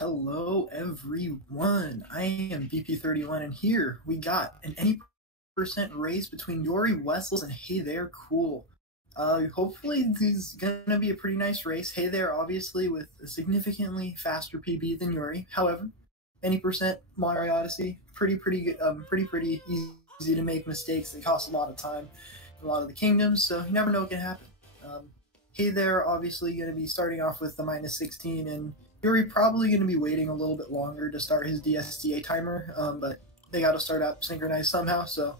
Hello everyone, I am BP31 and here we got an any percent race between YouriWessels and Hey There Cool. Hopefully this is gonna be a pretty nice race. Hey There obviously with a significantly faster PB than Yuri. However, any percent Mario Odyssey, pretty good, pretty easy to make mistakes. They cost a lot of time in a lot of the kingdoms, so you never know what can happen. Hey There obviously gonna be starting off with the -16 and Yuri probably going to be waiting a little bit longer to start his DSDA timer, but they got to start up synchronized somehow, so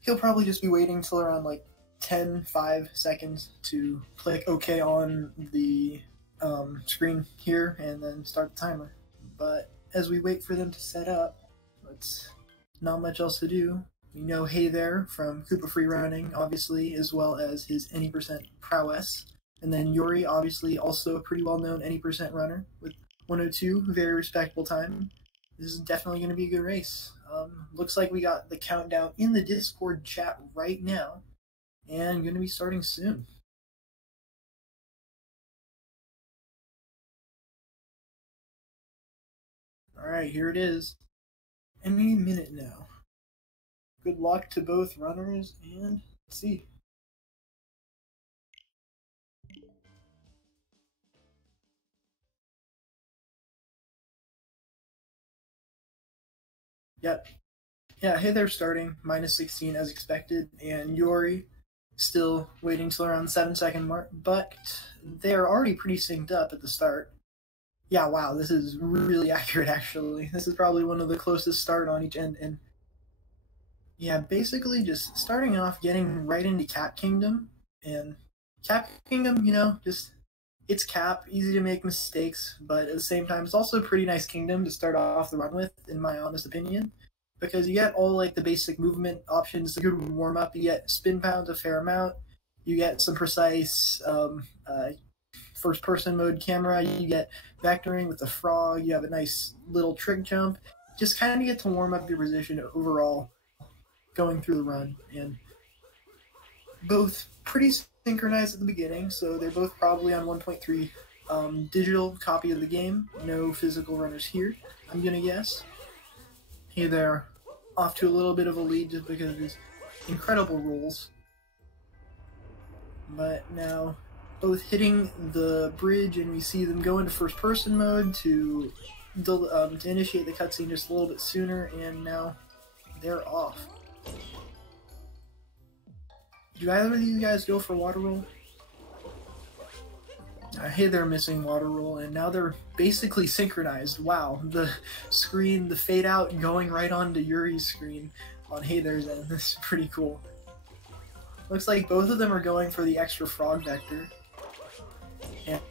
he'll probably just be waiting till around like 5 seconds to click OK on the screen here and then start the timer. But as we wait for them to set up, it's not much else to do. We know Hey There from Koopa Free Running, obviously, as well as his any percent prowess. And then Yuri, obviously, also a pretty well-known any percent runner with 102, very respectable time. This is definitely going to be a good race. Looks like we got the countdown in the Discord chat right now, and going to be starting soon. All right, here it is. Any minute now. Good luck to both runners, and let's see. Yep. Yeah, Hey There starting, -16 as expected, and Yuri still waiting till around the 7-second mark, but they're already pretty synced up at the start. Yeah, wow, this is really accurate actually. This is probably one of the closest start on each end, and yeah, basically just starting off getting right into Cap Kingdom, and Cap Kingdom, you know, just it's Cap, easy to make mistakes, but at the same time, it's also a pretty nice kingdom to start off the run with, in my honest opinion, because you get all like the basic movement options, a good warm up. You get spin pounds a fair amount. You get some precise first person mode camera. You get vectoring with the frog. You have a nice little trick jump. Just kind of get to warm up your position overall going through the run, and both pretty synchronized at the beginning, so they're both probably on 1.3 digital copy of the game. No physical runners here, I'm gonna guess. Hey There, off to a little bit of a lead just because of his incredible rolls. But now, both hitting the bridge, and we see them go into first-person mode to initiate the cutscene just a little bit sooner, and now they're off. Do either of these guys go for water roll? Hey, they're missing water roll, and now they're basically synchronized. Wow, the screen, the fade out going right onto Yuri's screen on Hey There's end. This is pretty cool. Looks like both of them are going for the extra frog vector,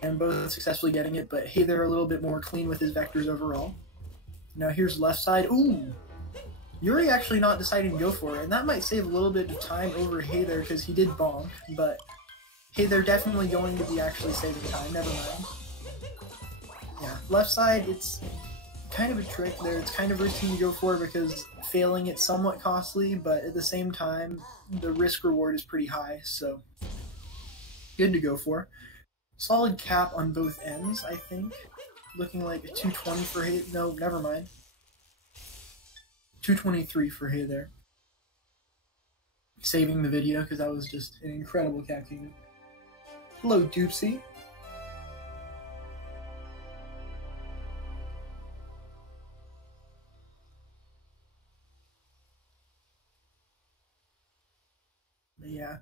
and both successfully getting it, but Hey There a little bit more clean with his vectors overall. Now here's left side. Ooh! Yuri actually not deciding to go for it, and that might save a little bit of time over Hey There because he did bonk, but Hey There definitely going to be actually saving time, never mind. Yeah, left side, it's kind of a trick there. It's kind of risky to go for because failing it's somewhat costly, but at the same time, the risk reward is pretty high, so good to go for. Solid cap on both ends, I think. Looking like a 220 for Hey, no, never mind. 223 for Hey There. Saving the video because that was just an incredible Cap Kingdom. Hello, Doopsy. But yeah,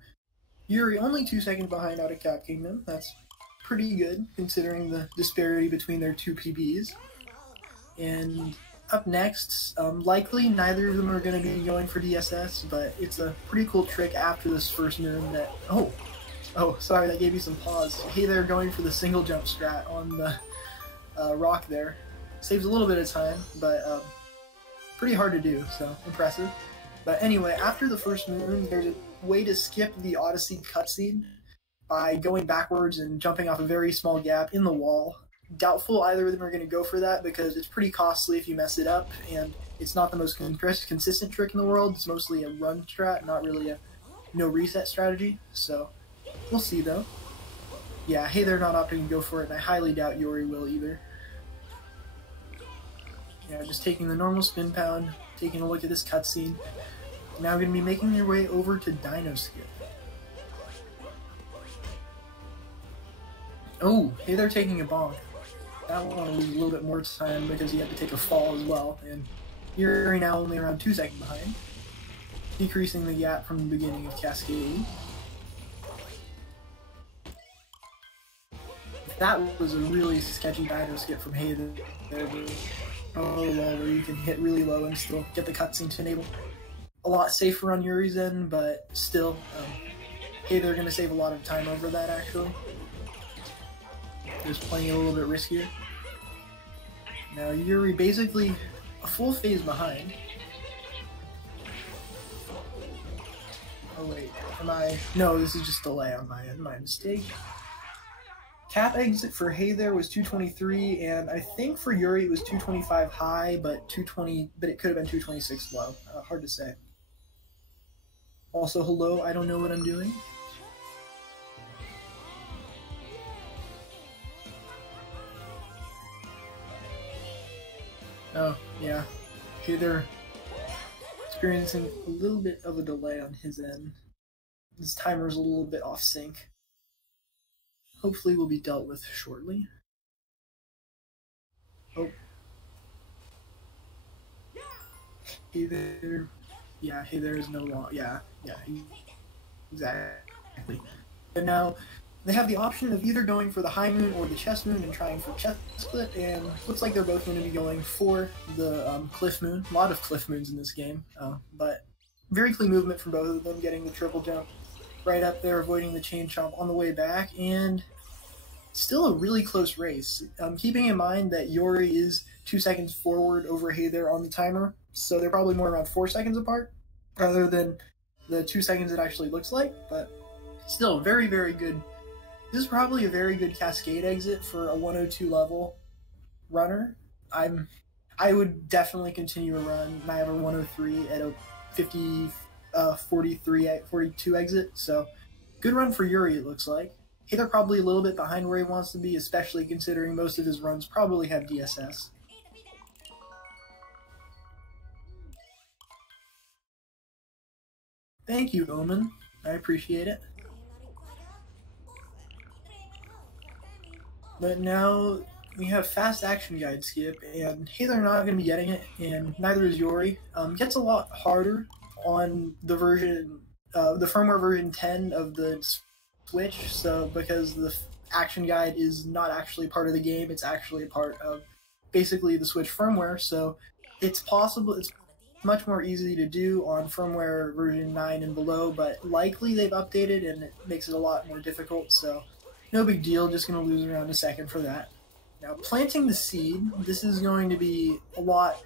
Yuri only 2 seconds behind out of Cap Kingdom. That's pretty good considering the disparity between their two PBs. And up next, likely neither of them are going to be going for DSS, but it's a pretty cool trick after this first moon that... Oh, sorry, that gave you some pause. Hey There going for the single jump strat on the rock there. Saves a little bit of time, but pretty hard to do, so impressive. But anyway, after the first moon, there's a way to skip the Odyssey cutscene by going backwards and jumping off a very small gap in the wall. Doubtful either of them are going to go for that because it's pretty costly if you mess it up, and it's not the most consistent trick in the world. It's mostly a run strat, not really a no reset strategy, so we'll see though. Yeah, Hey There not opting to go for it, and I highly doubt Yuri will either. Yeah, just taking the normal spin pound, taking a look at this cutscene. Now we're going to be making your way over to Dino Skip. Oh, hey, they're taking a bonk. That one will lose a little bit more time because he had to take a fall as well, and you're now only around 2 seconds behind, decreasing the gap from the beginning of Cascade. That was a really sketchy Dino Skip from Hayden there, where you can hit really low and still get the cutscene to enable. A lot safer on Yuri's end, but still, hey, they're going to save a lot of time over that actually. Just playing it a little bit riskier. Now Yuri basically a full phase behind. Oh wait, no, this is just delay on my end, my mistake. Cap exit for Hey there was 223, and I think for Yuri it was 225 high, but it could have been 226 low. Hard to say. Also, hello, I don't know what I'm doing. Oh, yeah. Hey, they're experiencing a little bit of a delay on his end. His timer's a little bit off sync. Hopefully will be dealt with shortly. Oh. Hey there. Yeah, hey there is no long. Yeah, exactly. And now they have the option of either going for the high moon or the chest moon and trying for chest split, and looks like they're both going to be going for the cliff moon. A lot of cliff moons in this game, but very clean movement from both of them, getting the triple jump right up there, avoiding the chain chomp on the way back, and still a really close race. Keeping in mind that Yuri is 2 seconds forward over Hey there on the timer, so they're probably more around 4 seconds apart, rather than the 2 seconds it actually looks like, but still very, very good. This is probably a very good Cascade exit for a 102 level runner. I would definitely continue a run. I have a 103 at a 42 exit, so good run for Yuri, it looks like. Hey, they're probably a little bit behind where he wants to be, especially considering most of his runs probably have DSS. Thank you, Omen. I appreciate it. But now we have fast action guide skip, and hey, they're not going to be getting it, and neither is Yuri. Gets a lot harder on the version, the firmware version 10 of the Switch. So because the action guide is not actually part of the game, it's actually a part of basically the Switch firmware. So it's possible, it's much more easy to do on firmware version 9 and below, but likely they've updated and it makes it a lot more difficult. So no big deal, just going to lose around a second for that. Now, planting the seed, this is going to be a lot,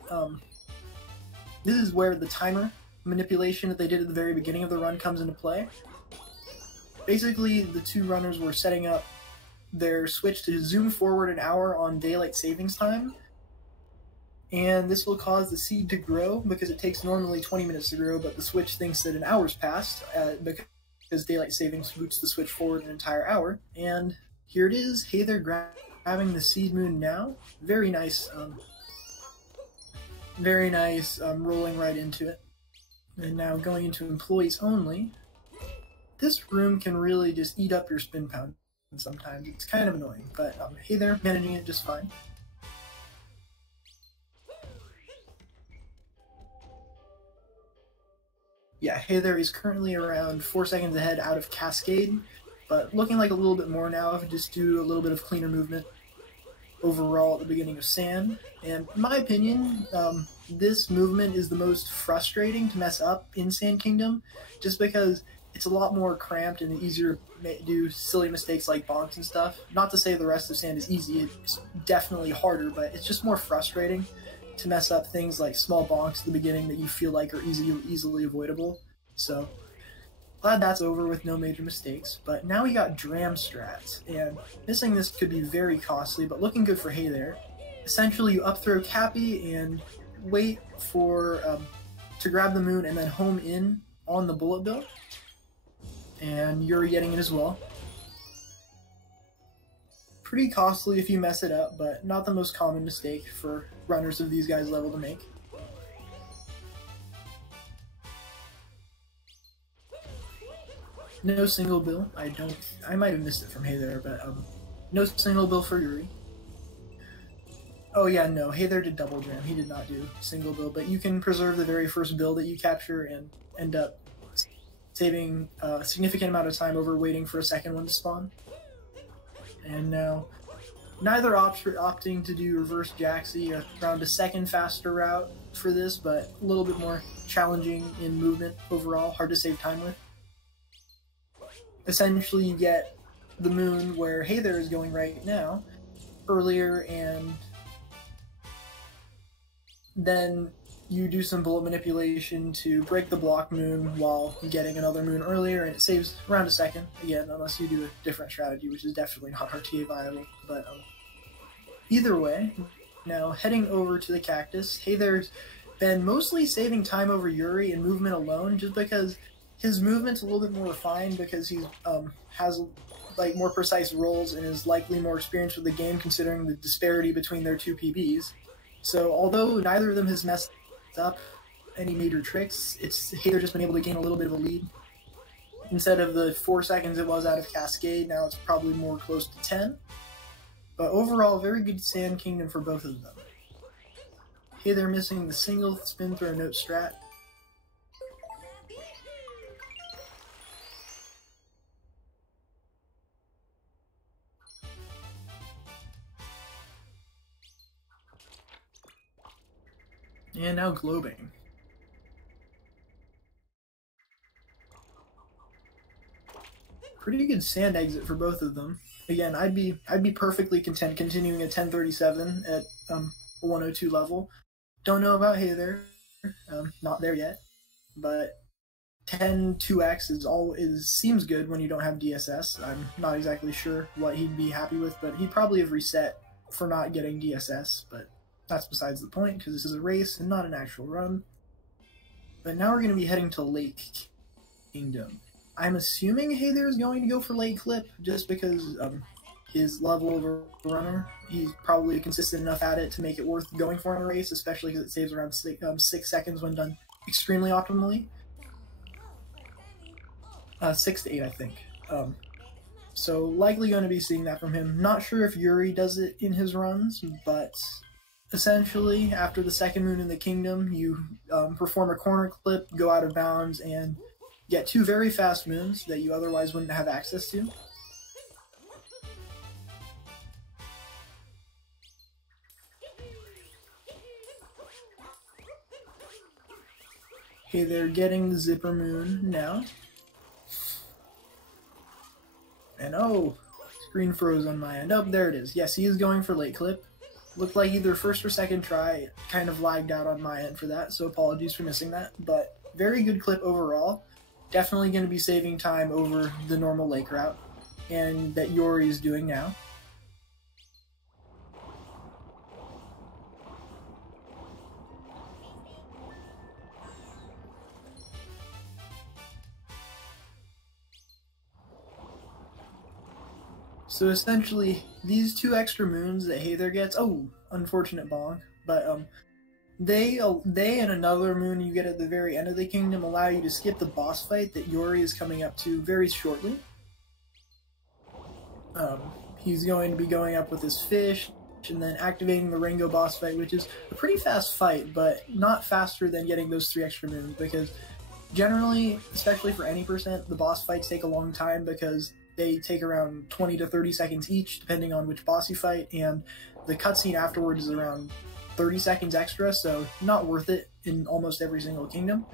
this is where the timer manipulation that they did at the very beginning of the run comes into play. Basically, the two runners were setting up their switch to zoom forward an hour on daylight savings time, and this will cause the seed to grow because it takes normally 20 minutes to grow, but the switch thinks that an hour's passed because daylight savings boots the switch forward an entire hour. And here it is. Hey, they're grabbing the seed moon now. Very nice, rolling right into it. And now going into employees only. This room can really just eat up your spin pound sometimes. It's kind of annoying, but hey, they're managing it just fine. Yeah, hey there, he's currently around 4 seconds ahead out of Cascade, but looking like a little bit more now if we just do a little bit of cleaner movement overall at the beginning of Sand. And in my opinion, this movement is the most frustrating to mess up in Sand Kingdom, just because it's a lot more cramped and easier to do silly mistakes like bonks and stuff. Not to say the rest of Sand is easy, it's definitely harder, but it's just more frustrating to mess up things like small bonks at the beginning that you feel like are easily avoidable. So glad that's over with no major mistakes. But now we got Dram strats, and missing this could be very costly, but looking good for Hey there. Essentially, you up throw Cappy and wait for to grab the moon and then home in on the bullet bill. And you're getting it as well. pretty costly if you mess it up, but not the most common mistake for runners of these guys' level to make. No single bill. I might have missed it from Hey There, but no single bill for Yuri. Oh yeah, no, Hey There did double jam. He did not do single bill, but you can preserve the very first bill that you capture and end up saving a significant amount of time over waiting for a second one to spawn. And now, neither opting to do reverse Jaxie or around a second faster route for this, but a little bit more challenging in movement overall, hard to save time with. Essentially, you get the moon where Hey There is going right now, earlier, and then you do some bullet manipulation to break the block moon while getting another moon earlier, and it saves around a second, again, unless you do a different strategy, which is definitely not RTA viable. But either way, now heading over to the cactus, Hey There's been mostly saving time over Yuri and movement alone, just because his movement's a little bit more refined, because he has like more precise rolls and is likely more experienced with the game, considering the disparity between their two PBs. So although neither of them has messed up any major tricks, it's Hey There just been able to gain a little bit of a lead. Instead of the 4 seconds it was out of Cascade, now it's probably more close to 10. But overall, very good Sand Kingdom for both of them. Hey There missing the single spin throw note strat. And now globing. Pretty good sand exit for both of them. Again, I'd be perfectly content continuing at 1037 at 102 level. Don't know about Hey There, not there yet, but 10-2x seems good when you don't have DSS. I'm not exactly sure what he'd be happy with, but he'd probably have reset for not getting DSS, but that's besides the point, because this is a race and not an actual run. But now we're going to be heading to Lake Kingdom. I'm assuming Hey There is going to go for late clip, just because his level of a runner. He's probably consistent enough at it to make it worth going for in a race, especially because it saves around 6 seconds when done extremely optimally. 6 to 8, I think. So likely going to be seeing that from him. Not sure if Yuri does it in his runs, but essentially, after the second moon in the kingdom, you perform a corner clip, go out of bounds, and get 2 very fast moons that you otherwise wouldn't have access to. Okay, they're getting the zipper moon now. And oh, screen froze on my end. Oh, there it is. Yes, he is going for late clip. Looked like either first or second try. It kind of lagged out on my end for that, so apologies for missing that. But very good clip overall. Definitely going to be saving time over the normal lake route, and that Yuri is doing now. So essentially, these 2 extra moons that Hey There gets, oh, unfortunate bonk, but they and another moon you get at the very end of the kingdom allow you to skip the boss fight that Yuri is coming up to very shortly. He's going to be going up with his fish and then activating the Ringo boss fight, which is a pretty fast fight, but not faster than getting those 3 extra moons, because generally, especially for any percent, the boss fights take a long time because they take around 20 to 30 seconds each, depending on which boss you fight, and the cutscene afterwards is around 30 seconds extra, so not worth it in almost every single kingdom.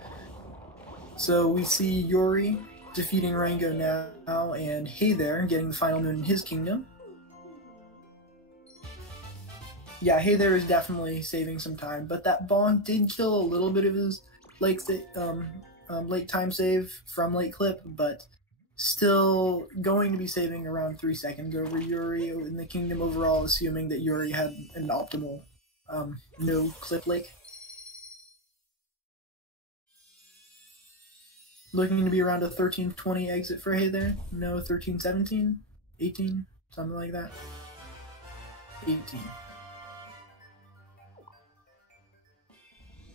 So we see Yuri defeating Rango now, and Hey There getting the final moon in his kingdom. Yeah, Hey There is definitely saving some time, but that bonk did kill a little bit of his late time save from late clip, but still going to be saving around 3 seconds over Yuri in the kingdom overall, assuming that Yuri had an optimal no clip lake. Looking to be around a 13-20 exit for Hey There. No, 13-17, 18, something like that.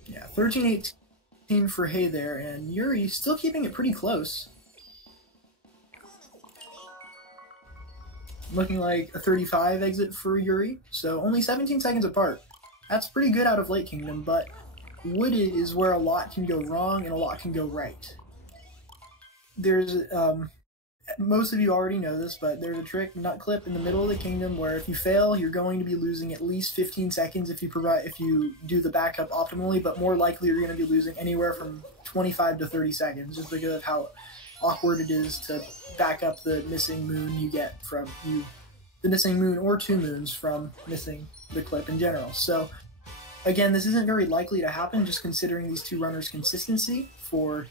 Yeah, 13-18 for Hey there, and Yuri still keeping it pretty close. Looking like a 35 exit for Yuri, so only 17 seconds apart. That's pretty good out of Late Kingdom, but Wooded is where a lot can go wrong and a lot can go right. There's, most of you already know this, but there's a trick, nut clip in the middle of the kingdom, where if you fail, you're going to be losing at least 15 seconds if you do the backup optimally, but more likely you're going to be losing anywhere from 25 to 30 seconds, just because of how awkward it is to back up the missing moon you get from the missing moon or 2 moons from missing the clip in general. So again, this isn't very likely to happen just considering these 2 runners' consistency for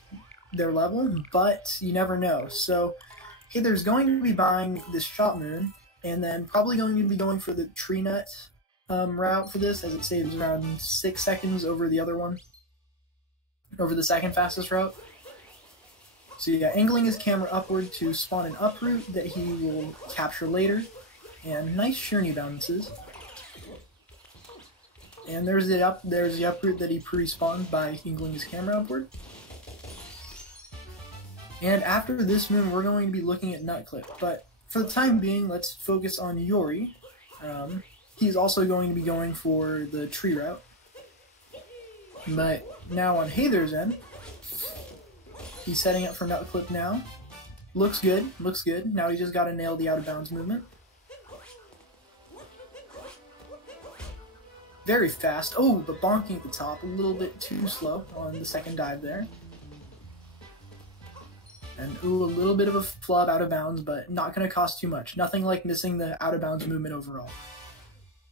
their level, but you never know. So hey, there's going to be buying this shot moon, and then probably going to be going for the tree nut route for this, as it saves around 6 seconds over the other one, over the second fastest route. So yeah, angling his camera upward to spawn an uproot that he will capture later, and nice shiny bounces. And there's the uproot that he pre-spawned by angling his camera upward. And after this moon, we're going to be looking at nut clip, but for the time being, let's focus on Yuri. He's also going to be going for the tree route. But now on Hayther's end, he's setting up for nut clip now. Looks good, looks good. Now he just got to nail the out of bounds movement. Very fast. Oh, but bonking at the top, a little bit too slow on the second dive there. And ooh, a little bit of a flub out of bounds, but not going to cost too much. Nothing like missing the out of bounds movement overall.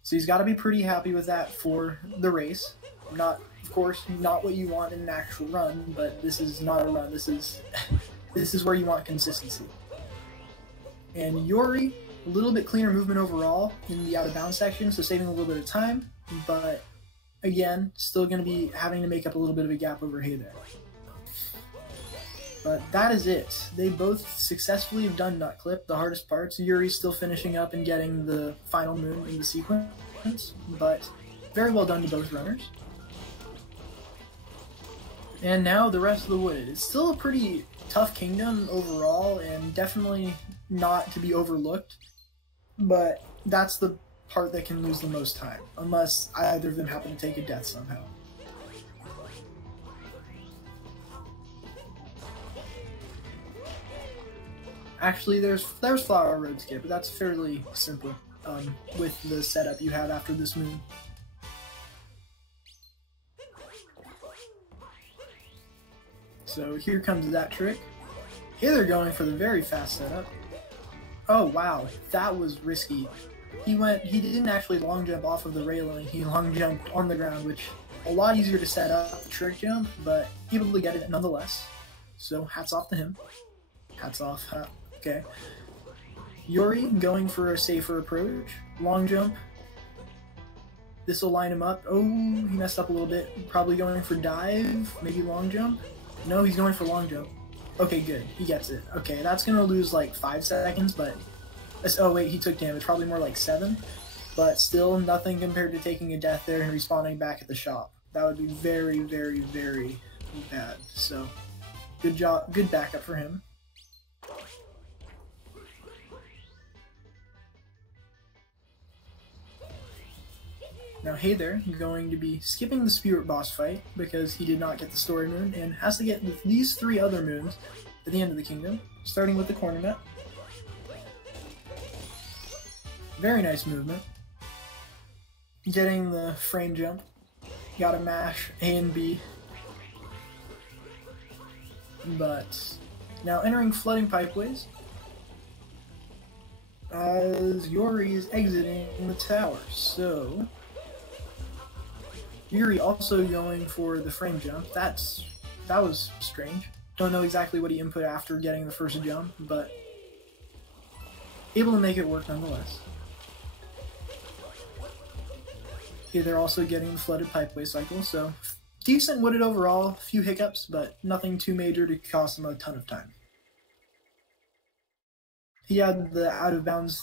So he's got to be pretty happy with that for the race. Not, of course, not what you want in an actual run, but this is not a run. This is where you want consistency. And Yuri, a little bit cleaner movement overall in the out of bounds section, so saving a little bit of time, but again, still going to be having to make up a little bit of a gap over Hey there. But that is it. They both successfully have done nut clip, the hardest parts. Yuri's still finishing up and getting the final moon in the sequence, but very well done to both runners. And now the rest of the Wooded. It's still a pretty tough kingdom overall, and definitely not to be overlooked, but that's the part that can lose the most time, unless either of them happen to take a death somehow. Actually, there's Flower Road Skip, but that's fairly simple with the setup you have after this moon. So here comes that trick. Here they're going for the very fast setup. Oh wow, that was risky. He didn't actually long jump off of the railing, he long jumped on the ground, which a lot easier to set up the trick jump, but able to get it nonetheless. So hats off to him. Hats off, huh? Okay. Yuri going for a safer approach. Long jump. This will line him up. Oh, he messed up a little bit. Probably going for dive, maybe long jump. No, he's going for long jump. Okay, good. He gets it. Okay, that's going to lose like 5 seconds, but... Oh wait, he took damage. Probably more like 7. But still nothing compared to taking a death there and respawning back at the shop. That would be very, very, very bad. So, good job. Good backup for him. Now Hey there, going to be skipping the Spirit boss fight because he did not get the story moon and has to get these 3 other moons at the end of the kingdom, starting with the corner nut. Very nice movement. Getting the frame jump. Gotta mash A and B. But now entering flooding pipeways as Yuri is exiting the tower. So Yuri also going for the frame jump. That was strange. Don't know exactly what he input after getting the first jump, but able to make it work nonetheless. Okay, they're also getting the flooded pipeway cycle, so decent Wooded overall, few hiccups, but nothing too major to cost them a ton of time. He had the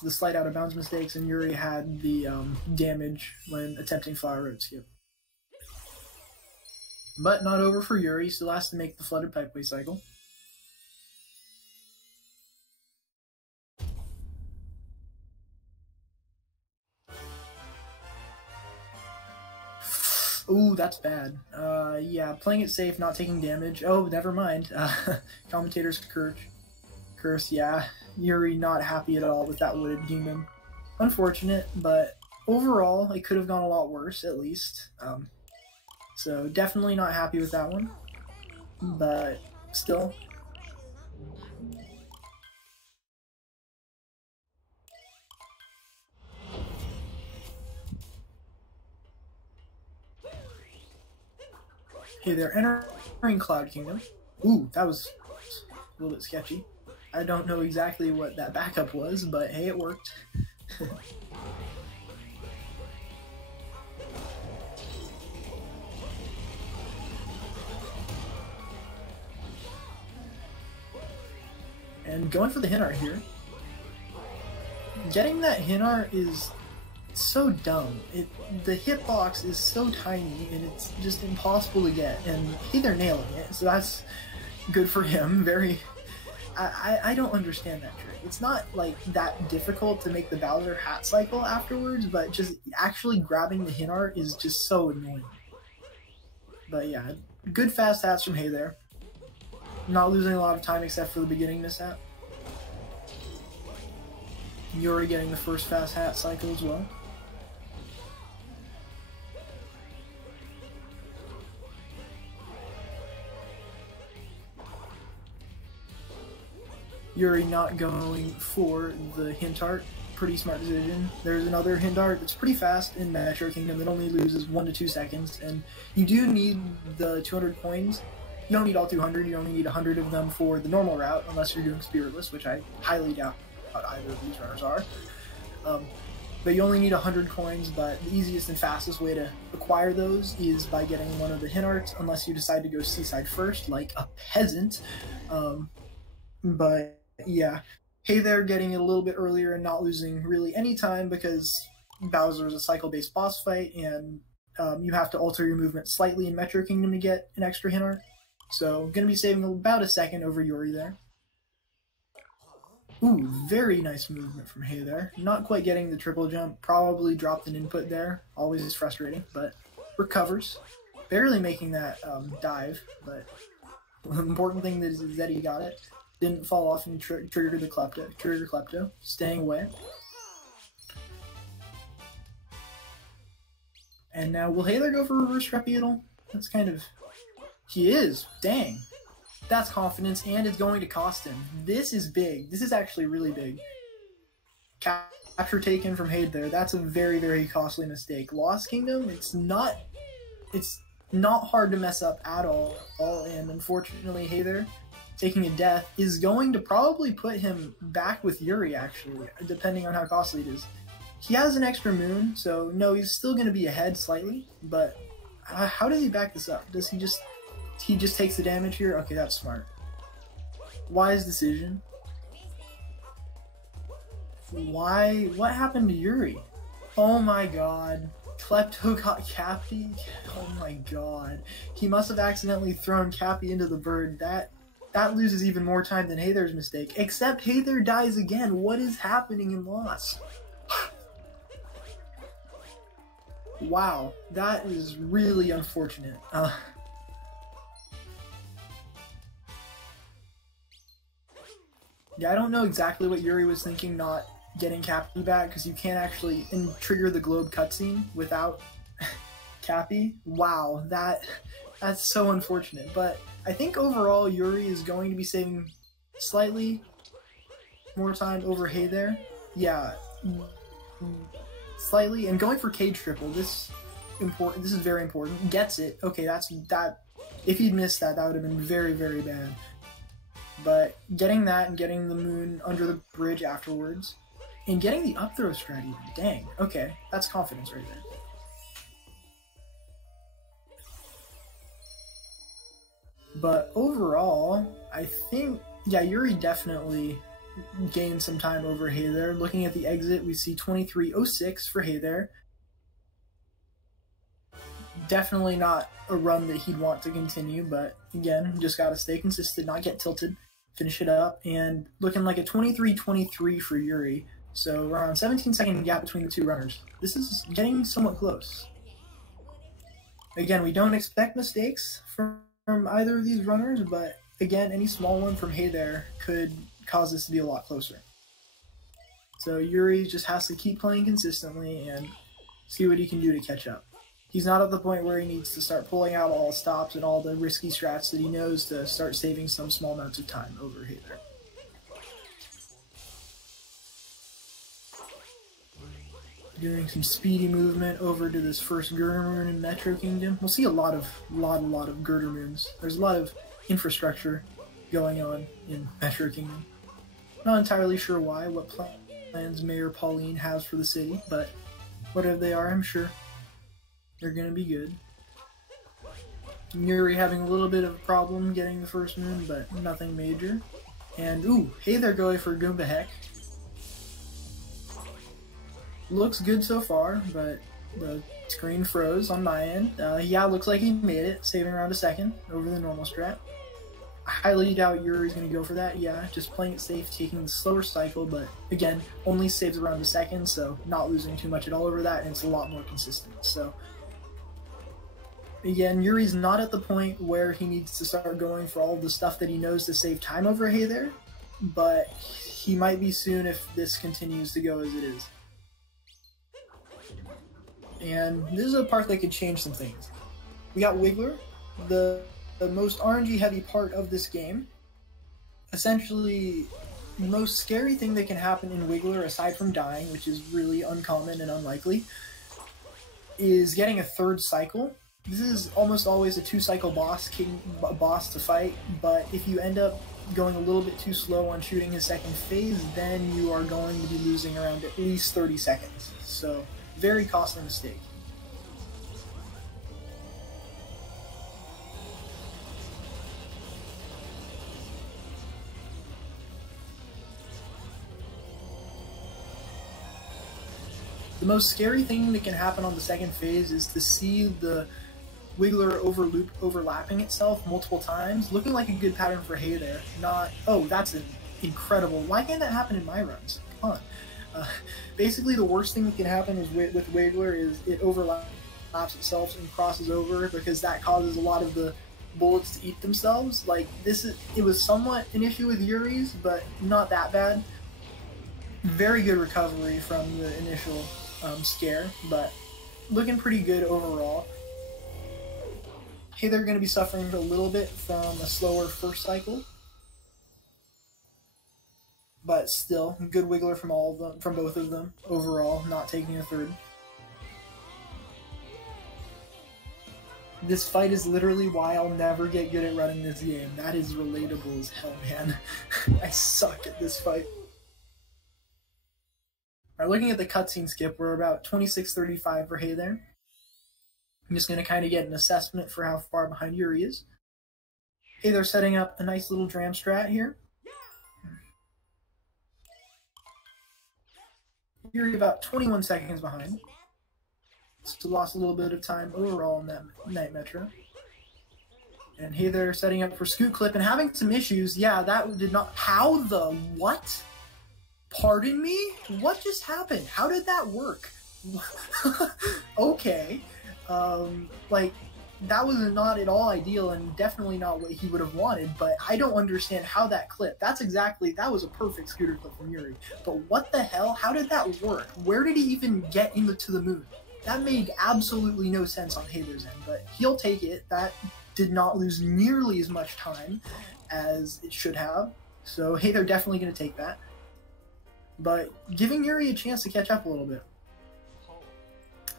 slight out of bounds mistakes, and Yuri had the damage when attempting flower road skip. But not over for Yuri, still has to make the flooded pipeway cycle. Ooh, that's bad. Yeah, playing it safe, not taking damage. Oh, never mind. Commentators curse, yeah. Yuri not happy at all with that Wooded Kingdom. Unfortunate, but overall, it could have gone a lot worse, at least. So definitely not happy with that one. But still. Hey, they're entering Cloud Kingdom. Ooh, that was a little bit sketchy. I don't know exactly what that backup was, but hey, it worked. And going for the hint art here. Getting that hint art is so dumb. The hitbox is so tiny and it's just impossible to get, and they're nailing it, so that's good for him. I don't understand that trick. It's not like that difficult to make the Bowser hat cycle afterwards, but just actually grabbing the hint art is just so annoying. But yeah, good fast hats from Hey there. Not losing a lot of time except for the beginning mishap. Yuri getting the first fast hat cycle as well. Yuri not going for the hint art. Pretty smart decision. There's another hint art that's pretty fast in Metro Kingdom that only loses 1 to 2 seconds, and you do need the 200 coins. You don't need all 200, you only need 100 of them for the normal route, unless you're doing Spiritless, which I highly doubt either of these runners are. But you only need 100 coins, but the easiest and fastest way to acquire those is by getting one of the hint arts, unless you decide to go Seaside first, like a peasant. But yeah, Hey there getting it a little bit earlier and not losing really any time because Bowser is a cycle-based boss fight, and you have to alter your movement slightly in Metro Kingdom to get an extra hint art. So gonna be saving about a second over Yuri there. Ooh, very nice movement from Hey there. Not quite getting the triple jump. Probably dropped an input there. Always is frustrating, but recovers. Barely making that dive, but the important thing is that he got it. Didn't fall off and trigger the Klepto. Staying away. And now will Hey there go for reverse Repiedal? That's kind of... He is! Dang! That's confidence, and it's going to cost him. This is big. This is actually really big. Capture taken from Hey there. That's a very, very costly mistake. Lost Kingdom, it's not hard to mess up at all. And unfortunately, Hey there, taking a death, is going to probably put him back with Yuri, actually, depending on how costly it is. He has an extra moon, so no, he's still going to be ahead slightly, but how does he back this up? Does he just takes the damage here? Okay, that's smart. Wise decision. Why? What happened to Yuri? Oh my god. Klepto got Cappy? Oh my god. He must have accidentally thrown Cappy into the bird. That loses even more time than Hey there's mistake. Except Hey there dies again. What is happening in Lost? Wow, that is really unfortunate. Yeah, I don't know exactly what Yuri was thinking not getting Cappy back, because you can't actually trigger the globe cutscene without Cappy. Wow, that's so unfortunate. But I think overall Yuri is going to be saving slightly more time over Hey there. Yeah, slightly, and going for Cage Triple. This is very important. Gets it. Okay, that. If he'd missed that, that would have been very, very bad. But getting that and getting the moon under the bridge afterwards, and getting the up throw strat even. Dang. Okay, that's confidence right there. But overall, I think, yeah, Yuri definitely gain some time over Hey There. Looking at the exit, we see 23:06 for Hey There. Definitely not a run that he'd want to continue, but again, just got to stay consistent, not get tilted, finish it up, and looking like a 23:23 for Yuri. So around 17-second gap between the two runners. This is getting somewhat close. Again, we don't expect mistakes from either of these runners, but again, any small one from Hey There could cause this to be a lot closer. So Yuri just has to keep playing consistently and see what he can do to catch up. He's not at the point where he needs to start pulling out all stops and all the risky strats that he knows to start saving some small amounts of time over Hey There. Doing some speedy movement over to this first Girder Moon in Metro Kingdom. We'll see a lot of Girder Moons. There's a lot of infrastructure going on in Metro Kingdom. Not entirely sure why, what plans Mayor Pauline has for the city, but whatever they are, I'm sure they're gonna be good. Yuri having a little bit of a problem getting the first moon, but nothing major. And ooh, Hey There going for Goomba Heck. Looks good so far, but the screen froze on my end. Yeah, looks like he made it, saving around a second over the normal strat. I highly doubt Yuri's going to go for that. Yeah, just playing it safe, taking the slower cycle, but again, only saves around a second, so not losing too much at all over that, and it's a lot more consistent. So again, Yuri's not at the point where he needs to start going for all the stuff that he knows to save time over Hey There, but he might be soon if this continues to go as it is. And this is a part that could change some things. We got Wiggler, the most RNG heavy part of this game. Essentially, the most scary thing that can happen in Wiggler, aside from dying, which is really uncommon and unlikely, is getting a third cycle. This is almost always a 2-cycle boss to fight, but if you end up going a little bit too slow on shooting his second phase, then you are going to be losing around at least 30 seconds. So very costly mistake. The most scary thing that can happen on the second phase is to see the Wiggler overlapping itself multiple times, looking like a good pattern for Hey There. Not, oh, that's incredible. Why can't that happen in my runs? Come on. Basically, the worst thing that can happen is with Wiggler is it overlaps itself and crosses over, because that causes a lot of the bullets to eat themselves. Like it was somewhat an issue with Yuri's, but not that bad. Very good recovery from the initial scare, but looking pretty good overall. Hey, they're going to be suffering a little bit from a slower first cycle, but still good Wiggler from both of them overall, not taking a third. This fight is literally why I'll never get good at running this game. That is relatable as hell, man. I suck at this fight. Alright, looking at the cutscene skip, we're about 26:35 for Hey There. I'm just going to kind of get an assessment for how far behind Yuri is. Hey, they're setting up a nice little dram strat here. Yuri about 21 seconds behind. So lost a little bit of time overall in that Night Metro. And Hey, they're setting up for Scoot Clip and having some issues. Yeah, that did not... How the... What? Pardon me? What just happened? How did that work? Okay. Like, that was not at all ideal and definitely not what he would have wanted, but I don't understand how that clipped. That was a perfect scooter clip from Yuri. But what the hell? How did that work? Where did he even get into the moon? That made absolutely no sense on Hey There's end, but he'll take it. That did not lose nearly as much time as it should have. So Hey, they're definitely going to take that. But giving Yuri a chance to catch up a little bit.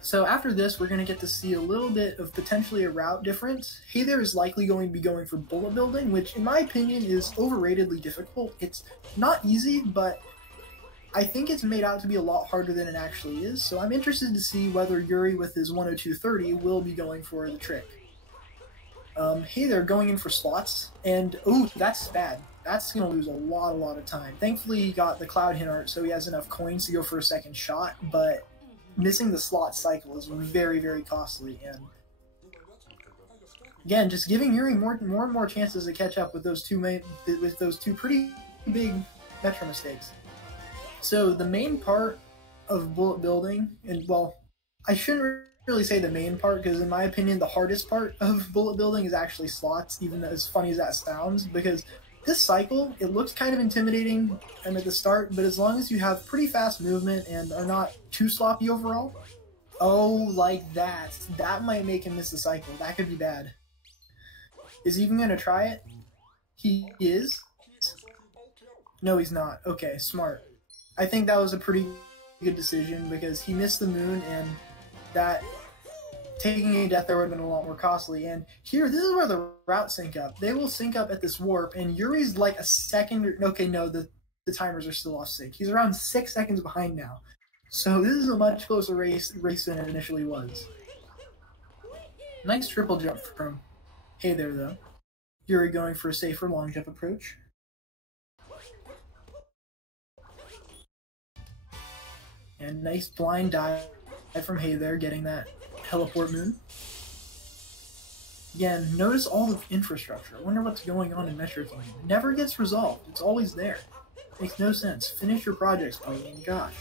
So after this, we're going to get to see a little bit of potentially a route difference. Hey There is likely going to be going for bullet building, which in my opinion is overratedly difficult. It's not easy, but I think it's made out to be a lot harder than it actually is. So I'm interested to see whether Yuri with his 102.30 will be going for the trick. Hey There going in for slots, and ooh, that's bad. That's going to lose a lot of time. Thankfully, he got the Cloud hint art, so he has enough coins to go for a second shot, but missing the slot cycle is very costly. And again, just giving Yuri more and more chances to catch up with those two pretty big Metro mistakes. So the main part of bullet building, and well, I shouldn't really say the main part, because in my opinion the hardest part of bullet building is actually slots, even as funny as that sounds, because this cycle, it looks kind of intimidating at the start, but as long as you have pretty fast movement and are not too sloppy overall, like that might make him miss the cycle. That could be bad. Is he even going to try it? He is? No, he's not. Okay, smart. I think that was a pretty good decision, because he missed the moon, and that taking a death there would have been a lot more costly. And here, this is where the routes sync up. They will sync up at this warp, and Yuri's like a second. Okay, no, the timers are still off sync. He's around 6 seconds behind now. So this is a much closer race than it initially was. Nice triple jump from Hey There, though. Yuri going for a safer long jump approach. And nice blind dive from Hey There, getting that teleport moon. Again, notice all the infrastructure. I wonder what's going on in Metro Kingdom. It never gets resolved. It's always there. Makes no sense. Finish your projects, Pauline. Gosh.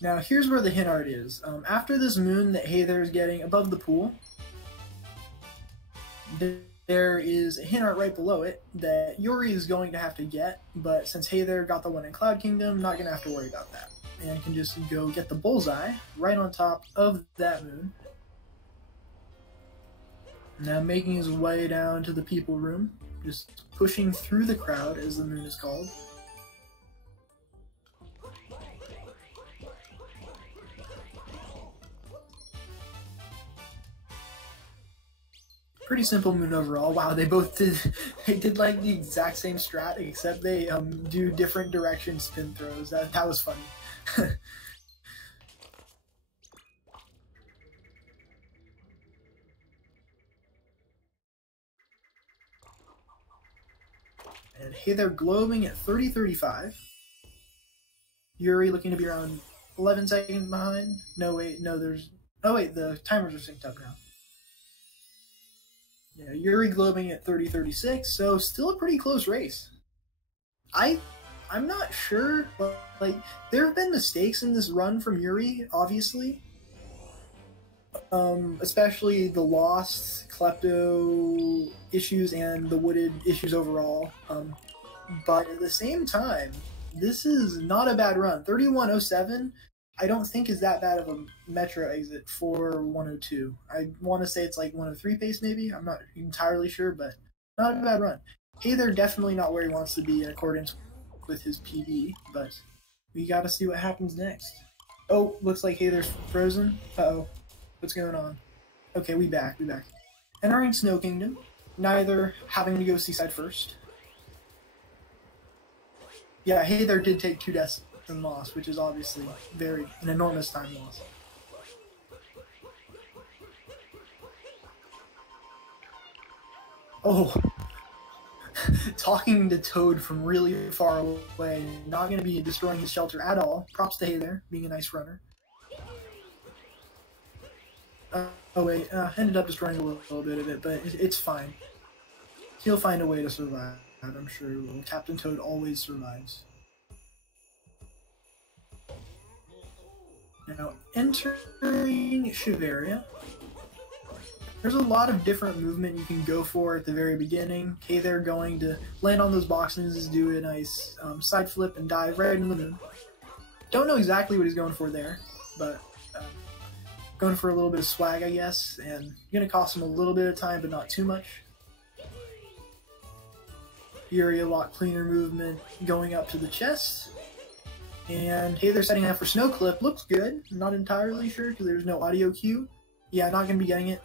Now, here's where the hint art is. After this moon that Hey There is getting above the pool, there is a hint art right below it that Yuri is going to have to get, but since Hey There got the one in Cloud Kingdom, not going to have to worry about that. And can just go get the bullseye right on top of that moon. Now making his way down to the people room, just pushing through the crowd, as the moon is called. Pretty simple moon overall. Wow, they both did like the exact same strat, except they do different direction spin throws. That was funny. And Hey There globing at 30:35. Yuri looking to be around 11 seconds behind. No, wait, no, there's... Oh, wait, the timers are synced up now. Yeah, Yuri globing at 30:36, so still a pretty close race. I'm not sure, but like there have been mistakes in this run from Yuri, obviously. Especially the lost klepto issues and the wooded issues overall. But at the same time, this is not a bad run. 31:07, I don't think is that bad of a Metro exit for 102. I want to say it's like 103 pace maybe. I'm not entirely sure, but not a bad run. Hey There, definitely not where he wants to be in accordance with his PB, but we gotta see what happens next. Oh, looks like Hey There's frozen. Uh-oh. What's going on? Okay, we back. Entering Snow Kingdom, neither having to go seaside first. Yeah, Hey There did take 2 deaths and loss, which is obviously an enormous time loss. Oh, talking to Toad from really far away, not going to be destroying his shelter at all. Props to Hey There, being a nice runner. Oh wait, ended up destroying a little bit of it, but it's fine. He'll find a way to survive, I'm sure he will. Captain Toad always survives. Now, entering Shiveria. There's a lot of different movement you can go for at the very beginning. Hey There going to land on those boxes, do a nice side flip and dive right into the moon. Don't know exactly what he's going for there, but going for a little bit of swag, I guess, and going to cost him a little bit of time, but not too much. Yuri, a lot cleaner movement going up to the chest. And Hey There setting up for Snow Clip. Looks good. I'm not entirely sure because there's no audio cue. Yeah, not going to be getting it.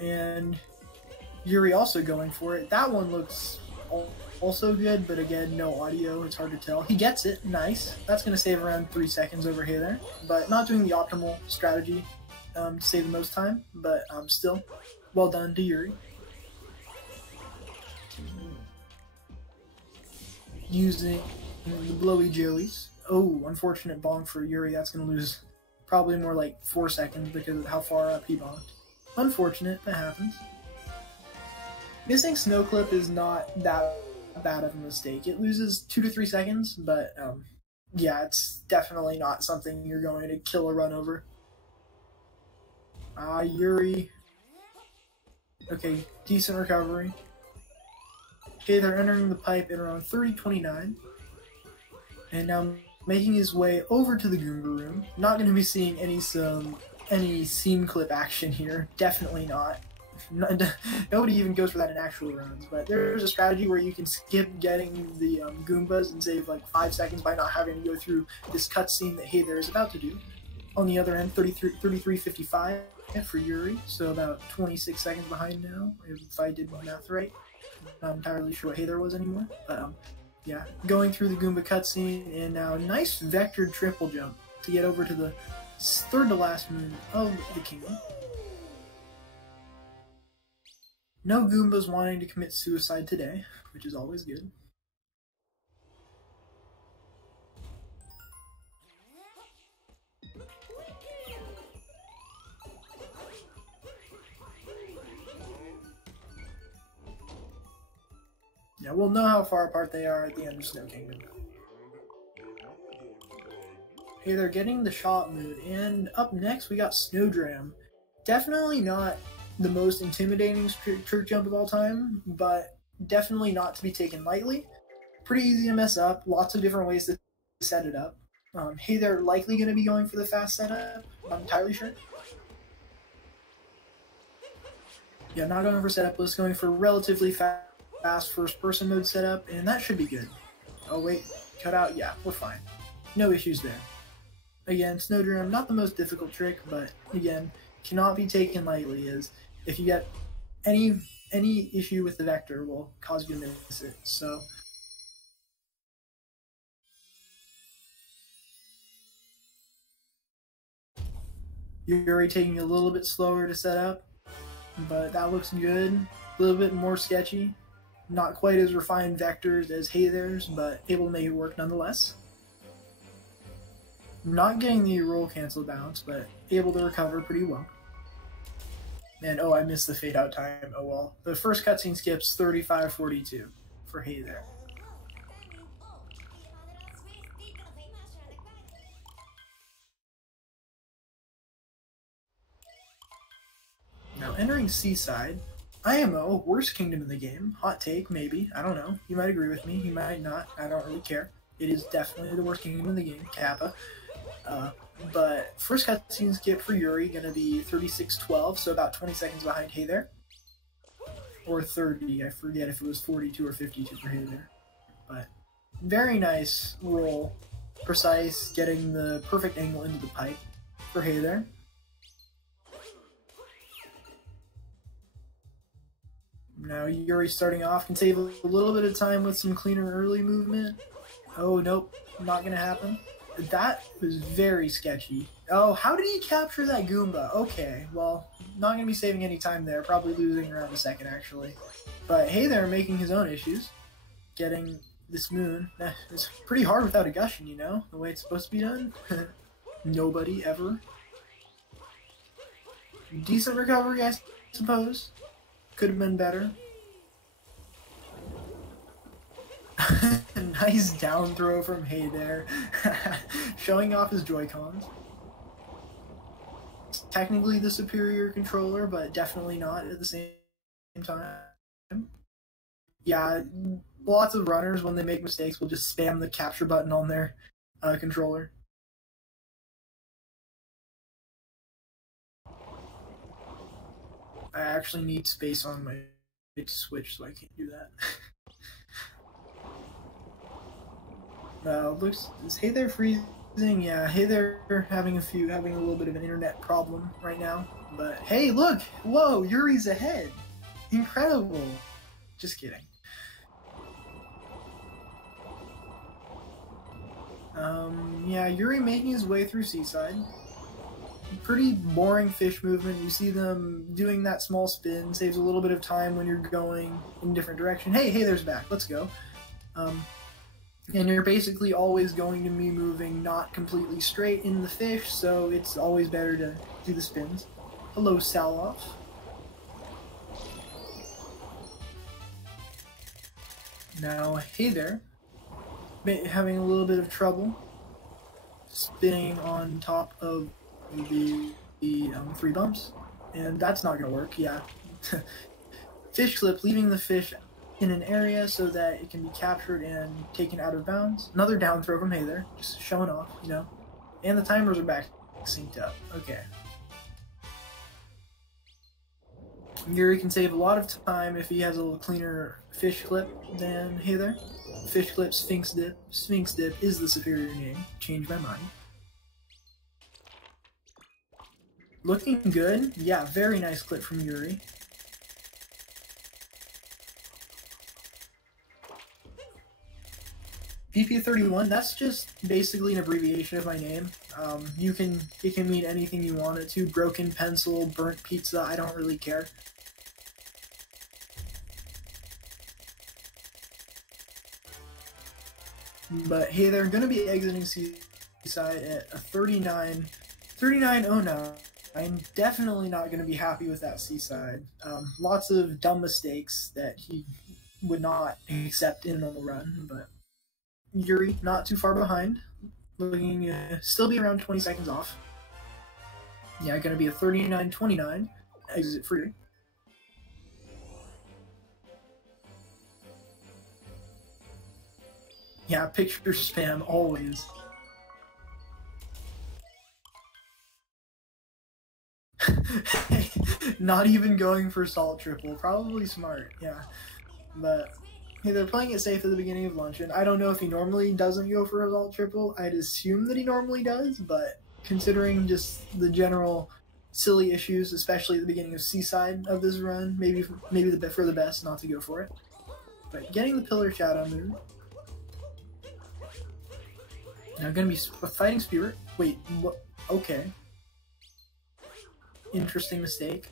And Yuri also going for it. That one looks also good, but again, no audio. It's hard to tell. He gets it. Nice. That's going to save around 3 seconds over Hey There. But not doing the optimal strategy to save the most time. But still, well done to Yuri. using the blowy joeys. Oh, unfortunate bonk for Yuri. That's going to lose probably more like 4 seconds because of how far up he bonked. Unfortunate, that happens. Missing Snow Clip is not that bad of a mistake. It loses 2 to 3 seconds, but yeah, it's definitely not something you're going to kill a run over. Yuri. Okay, decent recovery. Okay, they're entering the pipe at around 30:29. And now making his way over to the Goomba room. Not going to be seeing any seam clip action here. Definitely not. Nobody even goes for that in actual runs, but there's a strategy where you can skip getting the Goombas and save like 5 seconds by not having to go through this cutscene that Hey There is about to do. On the other end, 33:55 for Yuri, so about 26 seconds behind now, if I did my math right. Not entirely sure what Hey There was anymore, but yeah, going through the Goomba cutscene, and now nice vectored triple jump to get over to the third to last moon of the kingdom. No Goombas wanting to commit suicide today, which is always good. Yeah, we'll know how far apart they are at the end of Snow Kingdom. Hey, they're getting the shot mood, and up next we got Snowdram. Definitely not the most intimidating trick jump of all time, but definitely not to be taken lightly. Pretty easy to mess up, lots of different ways to set it up. Hey, they're likely going to be going for the fast setup, not entirely sure. Yeah, not going for setup, just going for relatively fast first-person mode setup, and that should be good. Oh wait, cut out? Yeah, we're fine. No issues there. Again, Snowdram, not the most difficult trick, but again, cannot be taken lightly, as if you get any issue with the vector will cause you to miss it. So Yuri taking a little bit slower to set up, but that looks good. A little bit more sketchy. Not quite as refined vectors as Hey There's, but able to make it work nonetheless. Not getting the roll cancel bounce, but able to recover pretty well. And oh, I missed the fade out time. Oh well. The first cutscene skips 35:42 for Hey There. Now entering Seaside. IMO, worst kingdom in the game. Hot take, maybe. I don't know. You might agree with me. You might not. I don't really care. It is definitely the worst kingdom in the game. Kappa. But first cutscene skip for Yuri gonna be 36:12, so about 20 seconds behind Hey There. Or 30, I forget if it was 42 or 52 for Hey There. But very nice roll. Precise, getting the perfect angle into the pipe for Hey There. Now Yuri starting off can save a little bit of time with some cleaner early movement. Oh, nope, not gonna happen. That was very sketchy. Oh, how did he capture that Goomba? Okay, well, not going to be saving any time there. Probably losing around a second, actually. But Hey There, making his own issues. Getting this moon. It's pretty hard without a Gushin, you know? The way it's supposed to be done. Nobody, ever. Decent recovery, I suppose. Could have been better. Nice down throw from Hey There. Showing off his Joy-Cons. Technically the superior controller, but definitely not at the same time. Yeah, lots of runners, when they make mistakes, will just spam the capture button on their controller. I actually need space on my Switch, so I can't do that. Looks, is Hey There freezing? Yeah, Hey There having a little bit of an internet problem right now. But hey, look! Whoa, Yuri's ahead! Incredible! Just kidding. Yeah, Yuri making his way through Seaside. Pretty boring fish movement. You see them doing that small spin, saves a little bit of time when you're going in a different direction. Hey, Hey There's back. Let's go. And you're basically always going to be moving not completely straight in the fish, so it's always better to do the spins. Hello, Saloff. Now, hey there. Having a little bit of trouble spinning on top of the 3 bumps, and that's not going to work, yeah. Fish clip, leaving the fish in an area so that it can be captured and taken out of bounds. Another down throw from Hey there, just showing off, you know. And the timers are back synced up. Okay. Yuri can save a lot of time if he has a little cleaner fish clip than Hey there. Fish clip, Sphinx dip. Sphinx dip is the superior name. Changed my mind. Looking good. Yeah, very nice clip from Yuri. BP31, that's just basically an abbreviation of my name. It can mean anything you want it to. Broken pencil, burnt pizza, I don't really care. But hey, they're going to be exiting Seaside at a 39.09. I'm definitely not going to be happy with that Seaside. Lots of dumb mistakes that he would not accept in a normal run, but Yuri not too far behind, looking still be around 20 seconds off. Yeah, going to be a 39.29 exit for Yuri. Yeah, picture spam always. Not even going for salt triple, probably smart, yeah. But hey, they're playing it safe at the beginning of luncheon. I don't know if he normally doesn't go for a salt triple. I'd assume that he normally does, but considering just the general silly issues, especially at the beginning of Seaside of this run, maybe for the best not to go for it. But getting the Pillar Shadow move. Now gonna be fighting Spirit. Wait, what? Okay. Interesting mistake.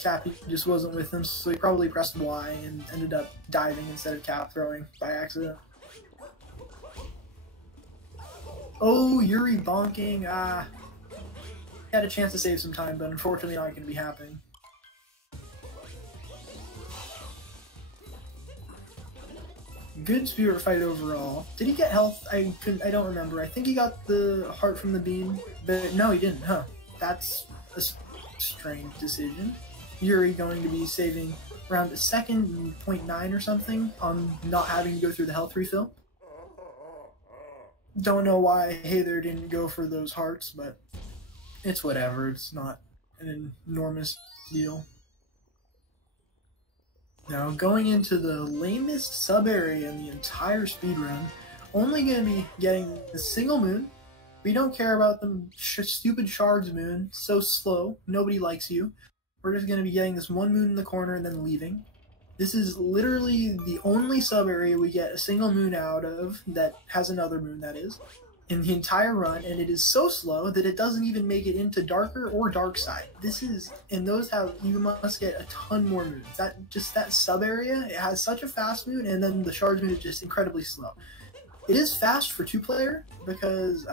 Cappy just wasn't with him, so he probably pressed Y and ended up diving instead of cap throwing by accident. Oh, Yuri bonking. Had a chance to save some time, but unfortunately not going to be happening. Good Spirit fight overall. Did he get health? I don't remember. I think he got the heart from the beam, but no, he didn't, huh? That's a strange decision. Yuri going to be saving around a second, 0.9 or something on not having to go through the health refill. Don't know why Hey there didn't go for those hearts, but it's whatever. It's not an enormous deal. Now, going into the lamest sub-area in the entire speedrun, only going to be getting a single moon. We don't care about the stupid shards moon, so slow, nobody likes you. We're just going to be getting this one moon in the corner and then leaving. This is literally the only sub-area we get a single moon out of that has another moon, that is, in the entire run, and it is so slow that it doesn't even make it into darker or dark side. This is, and those have, you must get a ton more moons. That sub-area, it has such a fast moon, and then the shards moon is just incredibly slow. It is fast for 2-player because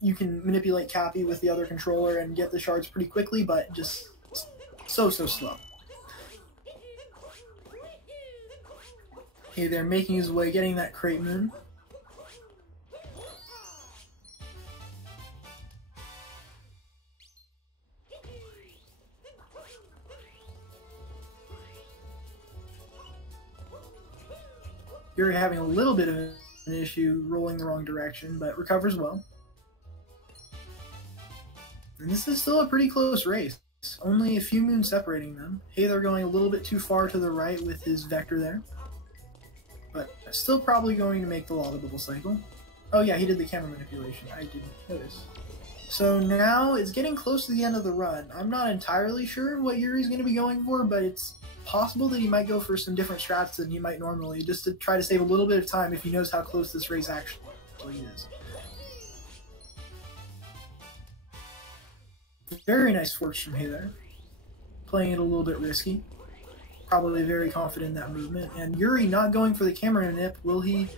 you can manipulate Cappy with the other controller and get the shards pretty quickly, but just so slow. Okay, they're making his way, getting that crate moon. You're having a little bit of an issue rolling the wrong direction, but recovers well. And this is still a pretty close race. Only a few moons separating them. Hey, they're going a little bit too far to the right with his vector there. But still probably going to make the lava bubble cycle. Oh yeah, he did the camera manipulation. I didn't notice. So now it's getting close to the end of the run. I'm not entirely sure what Yuri's going to be going for, but it's possible that he might go for some different strats than he might normally, just to try to save a little bit of time if he knows how close this race actually is. Very nice forks from Hey there. playing it a little bit risky. Probably very confident in that movement. And Yuri not going for the camera nip. Will he?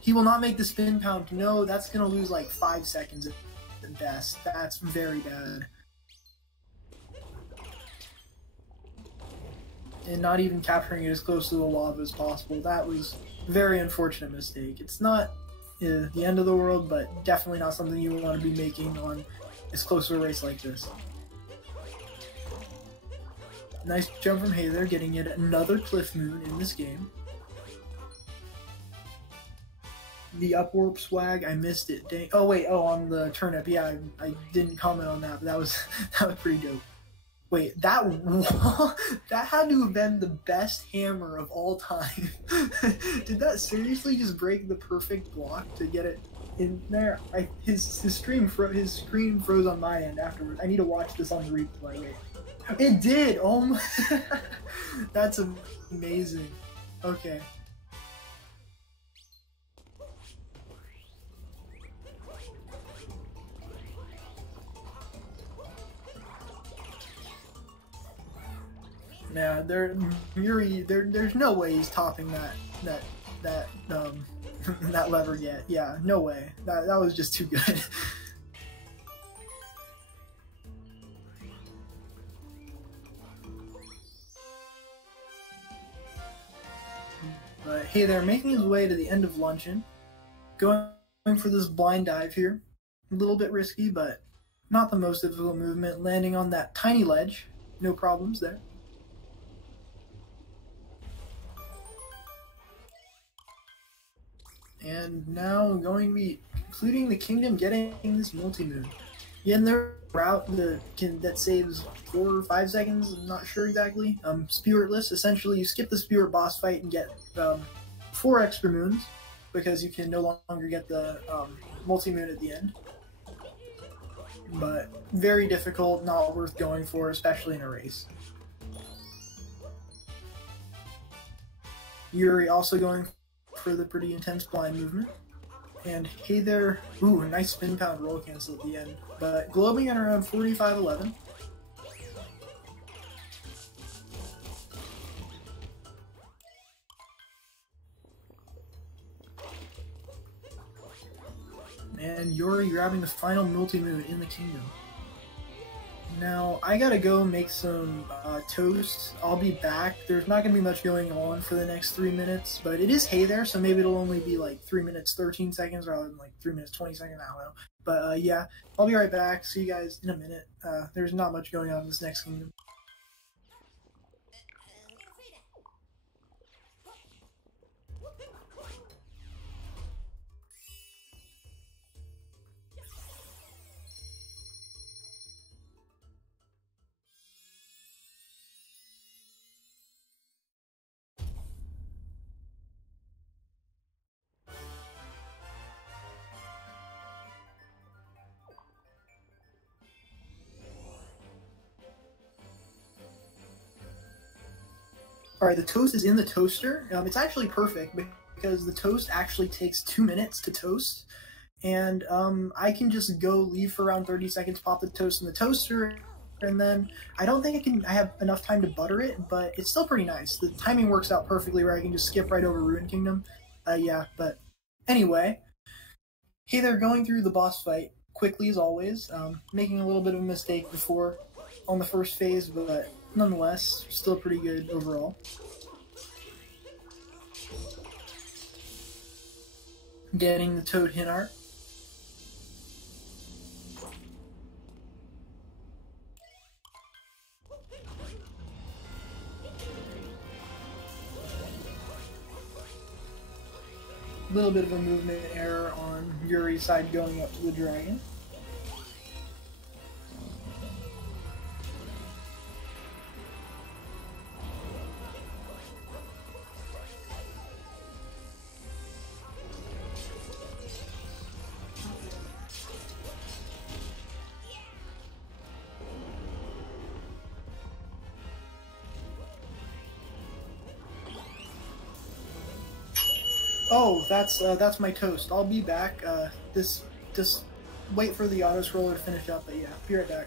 He will not make the spin pound. No, that's going to lose like 5 seconds at best. That's very bad. And not even capturing it as close to the lava as possible. That was a very unfortunate mistake. It's not the end of the world, but definitely not something you want to be making on as close to a race like this. Nice jump from Hey There, getting yet another Cliff Moon in this game. The upwarp swag, I missed it. Dang. Oh wait, on the turnip. Yeah, I didn't comment on that, but that was pretty dope. Wait, that had to have been the best hammer of all time. Did that seriously just break the perfect block to get it in there? His screen froze on my end afterwards. I need to watch this on the replay. Wait. It did! Oh my... That's amazing. Okay. Yeah, Yuri, there's no way he's topping that that lever yet. Yeah, no way. That was just too good. But Hey There, making his way to the end of luncheon, going for this blind dive here. A little bit risky, but not the most difficult movement. Landing on that tiny ledge, no problems there. And now going to be concluding the kingdom, getting this multi-moon. Getting their route that saves 4 or 5 seconds, I'm not sure exactly. Spiritless, essentially you skip the Spirit boss fight and get 4 extra moons, because you can no longer get the multi-moon at the end. But very difficult, not worth going for, especially in a race. Yuri also going for the pretty intense blind movement. And Hey There, ooh, nice spin pound roll cancel at the end. But globing at around 45-11. And Yuri grabbing the final multi-moon in the kingdom. Now, I gotta go make some toast. I'll be back. There's not gonna be much going on for the next 3 minutes, but it is Hey There, so maybe it'll only be like 3 minutes 13 seconds rather than like 3 minutes 20 seconds, I don't know. But yeah, I'll be right back. See you guys in a minute. There's not much going on in this next kingdom. Alright, the toast is in the toaster. It's actually perfect because the toast actually takes 2 minutes to toast. And I can just go leave for around 30 seconds, pop the toast in the toaster, and then I don't think I have enough time to butter it, but it's still pretty nice. The timing works out perfectly where I can just skip right over Ruined Kingdom. Yeah, but anyway. Hey There, going through the boss fight quickly as always, making a little bit of a mistake before on the first phase, but nonetheless, still pretty good overall. Getting the Toad hint art. A little bit of a movement error on Yuri's side going up to the dragon. Oh, that's my toast. I'll be back. Just wait for the auto scroller to finish up, but yeah, be right back.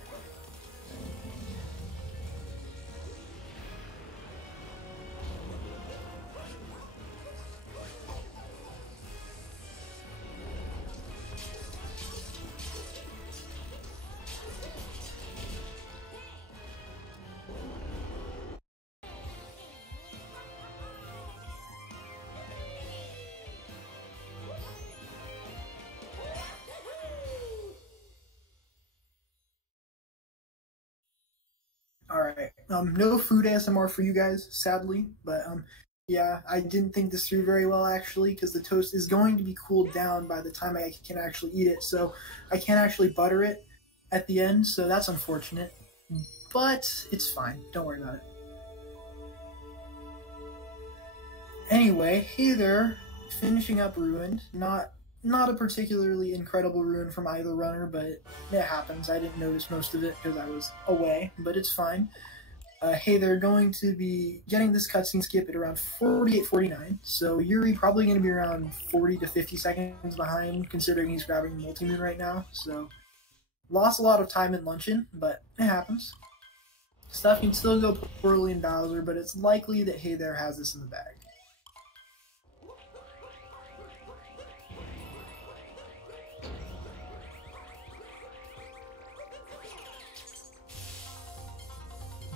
No food ASMR for you guys, sadly, but yeah, I didn't think this through very well actually, because the toast is going to be cooled down by the time I can actually eat it, so I can't actually butter it at the end, so that's unfortunate. But it's fine, don't worry about it. Anyway, hey there, finishing up Ruined. Not a particularly incredible ruin from either runner, but it happens. I didn't notice most of it because I was away, but it's fine. Hey, they're going to be getting this cutscene skip at around 48:49, so Yuri probably going to be around 40 to 50 seconds behind, considering he's grabbing the multi-moon right now, so lost a lot of time in luncheon, but it happens. Stuff can still go poorly in Bowser, but it's likely that Hey There has this in the bag.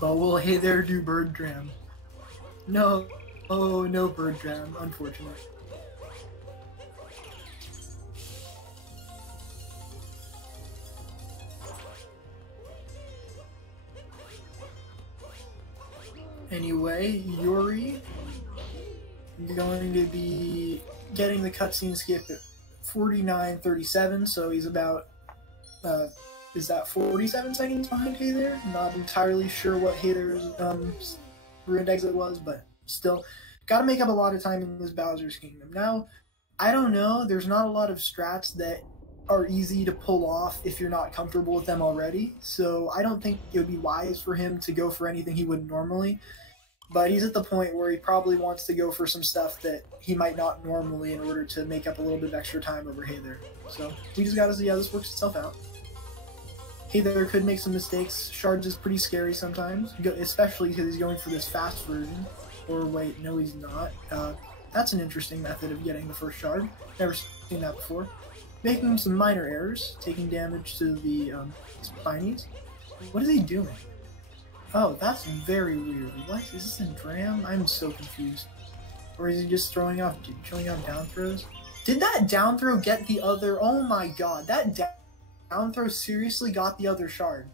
But will Hey There do Bird Dram? No. Oh, no Bird Dram, unfortunate. Anyway, Yuri going to be getting the cutscene skip at 49:37, so he's about is that 47 seconds behind Hey There? Not entirely sure what Hey There's ruined exit was, but still, gotta make up a lot of time in this Bowser's Kingdom. Now, I don't know, there's not a lot of strats that are easy to pull off if you're not comfortable with them already, so I don't think it would be wise for him to go for anything he wouldn't normally, but he's at the point where he probably wants to go for some stuff that he might not normally in order to make up a little bit of extra time over Hey There. So, we just gotta see how this works itself out. Hey There could make some mistakes. Shards is pretty scary sometimes, especially because he's going for this fast version. Or wait, no he's not. That's an interesting method of getting the first shard. Never seen that before. Making some minor errors, taking damage to the spinies. What is he doing? Oh, that's very weird. What? Is this a dram? I'm so confused. Or is he just showing off down throws? Did that down throw get the other? Oh my god, that down throw seriously got the other shard.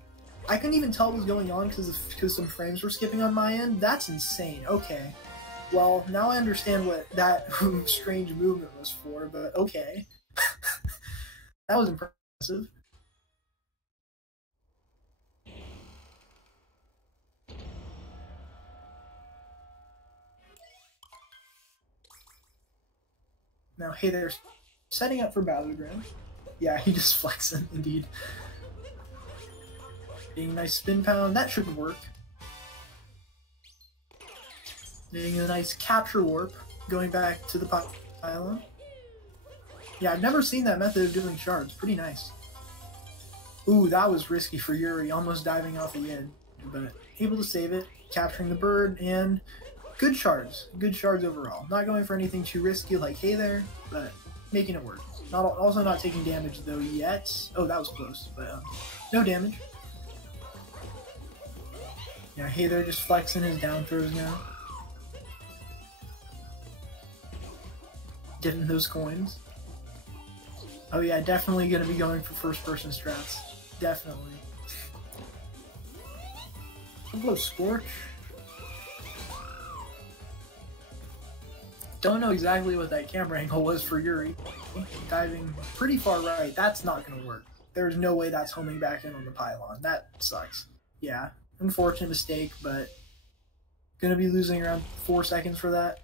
I couldn't even tell what was going on because some frames were skipping on my end. That's insane. Okay. Well, now I understand what that strange movement was for, but okay. That was impressive. Now, Hey There, setting up for Battleground. Yeah, he just flexing, indeed. Getting a nice spin pound, that should work. Getting a nice capture warp, going back to the pylon. Yeah, I've never seen that method of doing shards, pretty nice. Ooh, that was risky for Yuri, almost diving off the edge, but able to save it, capturing the bird, and good shards overall. Not going for anything too risky like Hey There, but making it work. Also not taking damage though yet. Oh, that was close, but no damage. Yeah, Hey There just flexing his down throws now. Getting those coins. Oh yeah, definitely gonna be going for first person strats. Definitely. Hello, Scorch. Don't know exactly what that camera angle was for Yuri. Diving pretty far right, that's not going to work. There's no way that's homing back in on the pylon. That sucks. Yeah, unfortunate mistake, but going to be losing around 4 seconds for that.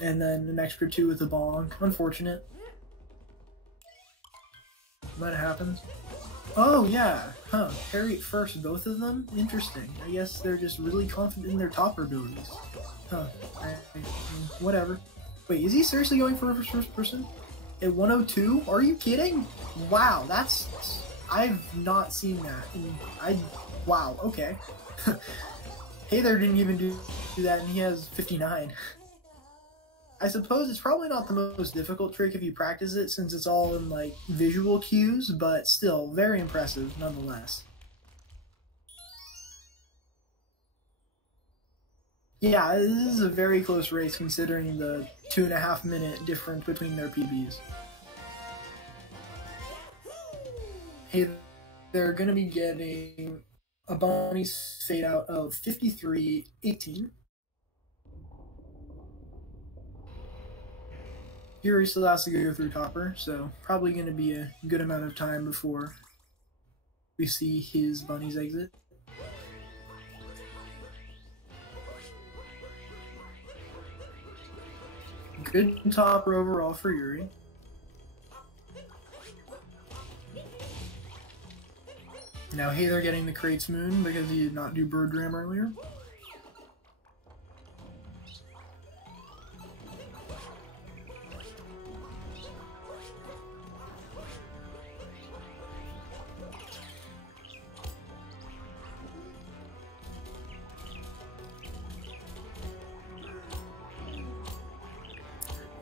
And then an extra 2 with the bong. Unfortunate. But it happens. Oh, yeah. Huh. Parry at first, both of them? Interesting. I guess they're just really confident in their topper abilities. Huh. Whatever. Wait, is he seriously going for first person? At 102? Are you kidding? Wow, that's... I've not seen that. Wow, okay. Hey There didn't even do that, and he has 59. I suppose it's probably not the most difficult trick if you practice it, since it's all in, like, visual cues, but still, very impressive, nonetheless. Yeah, this is a very close race, considering the 2.5 minute difference between their PBs. Hey, they're gonna be getting a bunny's fade out of 53-18. Yuri still has to go through Topper, so probably going to be a good amount of time before we see his bunny's exit. Good Topper overall for Yuri. Now Hayther getting the Crates Moon because he did not do Bird Ram earlier.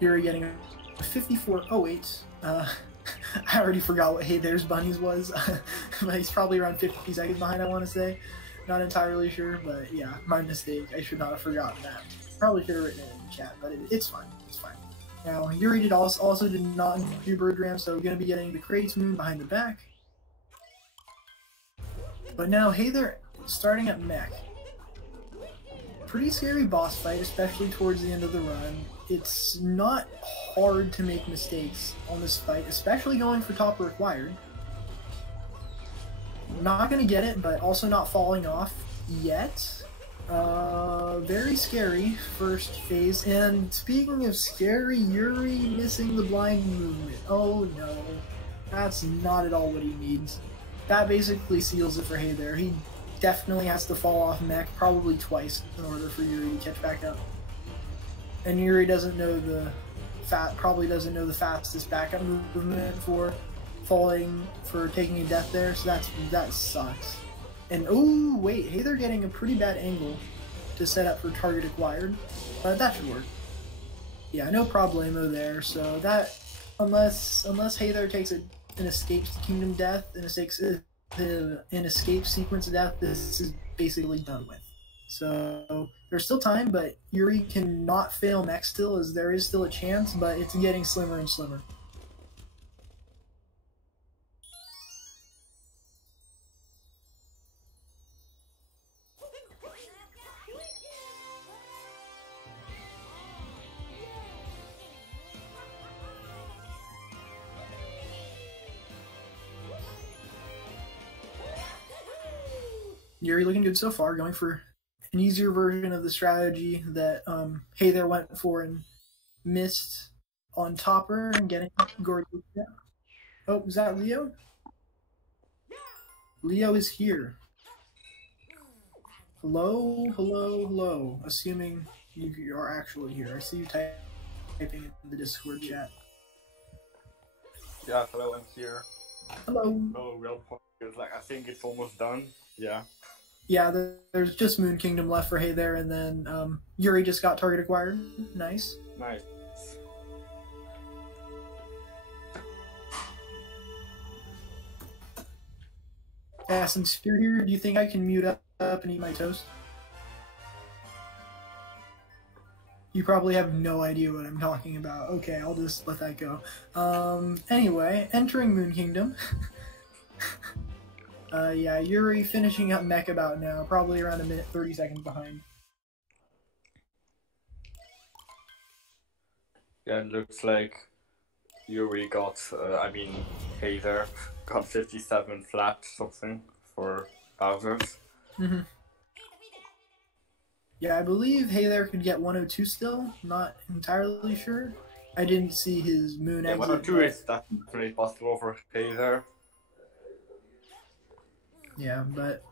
Yuri getting a 54.08. I already forgot what Hayther's bunnies was, but he's probably around 50 seconds behind, I want to say. Not entirely sure, but yeah, my mistake. I should not have forgotten that. Probably should have written it in the chat, but it's fine. It's fine. Now, Yuri also did not do Bird Ram, so going to be getting the Crates Moon behind the back. But now, Hayther starting at mech. Pretty scary boss fight, especially towards the end of the run. It's not hard to make mistakes on this fight, especially going for top required. Not going to get it, but also not falling off yet. Very scary first phase. And speaking of scary, Yuri missing the blind movement. Oh no, that's not at all what he needs. That basically seals it for Hayther. He definitely has to fall off mech, probably twice, in order for Yuri to catch back up. And Yuri doesn't know probably doesn't know the fastest backup movement for taking a death there, so that sucks. And oh wait, Hayther getting a pretty bad angle to set up for target acquired, but that should work. Yeah, no problemo there. So that unless Hayther takes an escape kingdom death, an escape sequence death, this is basically done with. So there's still time, but Yuri cannot fail mech still, as there is still a chance, but it's getting slimmer and slimmer. Yuri looking good so far, going for an easier version of the strategy that Hayther went for and missed on Topper and getting Gordy. Oh, is that Leo? Leo is here. Hello, hello, hello. Assuming you are actually here. I see you typing in the Discord chat. Yeah, hello, I'm here. Hello. Oh, real point. I think it's almost done. Yeah. Yeah, there's just Moon Kingdom left for Hayther, and then Yuri just got target acquired. Nice. Nice. Since you're here, do you think I can mute up and eat my toast? You probably have no idea what I'm talking about. Okay, I'll just let that go. Anyway, entering Moon Kingdom. Yeah, Yuri finishing up mech about now, probably around a minute 30 seconds behind. Yeah, it looks like Yuri got, Hayther got 57 flat something for Bowser's. Mm-hmm. Yeah, I believe Hayther could get 102 still, not entirely sure. I didn't see his moon exit. 102 is definitely possible for Hayther. Yeah, but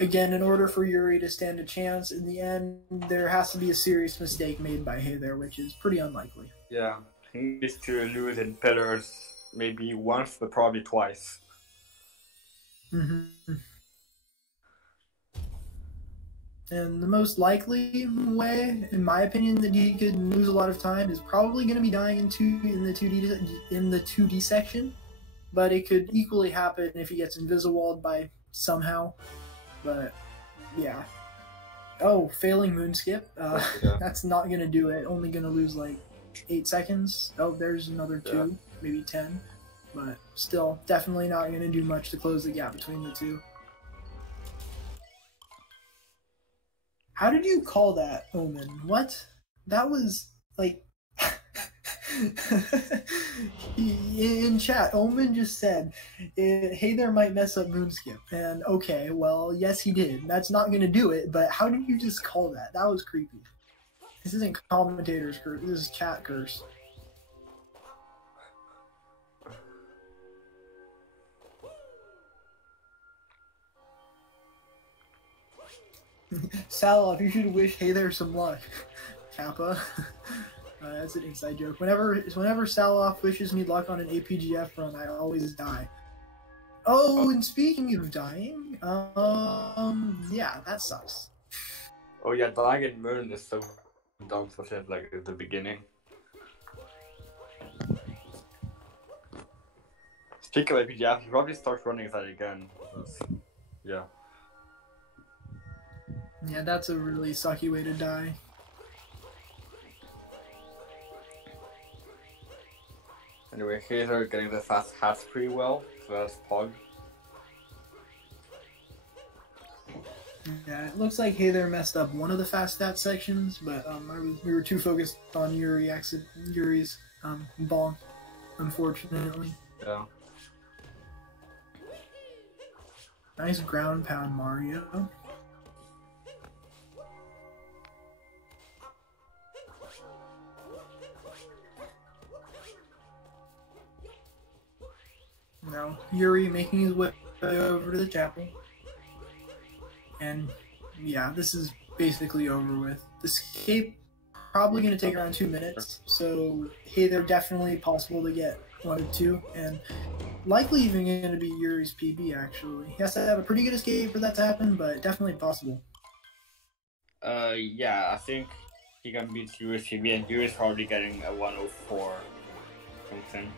again, in order for Yuri to stand a chance, in the end, there has to be a serious mistake made by Hayther, which is pretty unlikely. Yeah, he needs to lose in pillars maybe once, but probably twice. Mm-hmm. And the most likely way, in my opinion, that he could lose a lot of time is probably going to be dying in the 2D section. But it could equally happen if he gets invisiwalled by somehow. But yeah. Oh, failing moon skip. Yeah. That's not gonna do it. Only gonna lose like 8 seconds. Oh, there's another 2, maybe 10. But still, definitely not gonna do much to close the gap between the two. How did you call that, Omen? What? That was like. In chat, Omen just said, "Hey there, might mess up Moonskip." And okay, well, yes, he did. That's not gonna do it. But how did you just call that? That was creepy. This isn't commentators curse. This is chat curse. Saloff, you should wish Hey there some luck. Kappa. That's an inside joke. Whenever Saloff wishes me luck on an APGF run, I always die. Oh, and speaking of dying, yeah, that sucks. Oh yeah, dying in Moon is so dumb for shit, like at the beginning. Speaking of APGF, you probably start running that again. Yeah. Yeah, that's a really sucky way to die. Anyway, here they're getting the fast hats pretty well, so that's Pog. Yeah, it looks like Hey there messed up one of the fast stat sections, but we were too focused on Yuri's bonk, unfortunately. Yeah. Nice ground pound, Mario. Now, Yuri making his way over to the chapel. And, yeah, this is basically over with. The escape probably going to take around 2 minutes, so, hey, they're definitely possible to get 1 or 2, and likely even going to be Yuri's PB, actually. He has to have a pretty good escape for that to happen, but definitely possible. Yeah, I think he can beat Yuri's PB, and Yuri's probably getting a 104 something.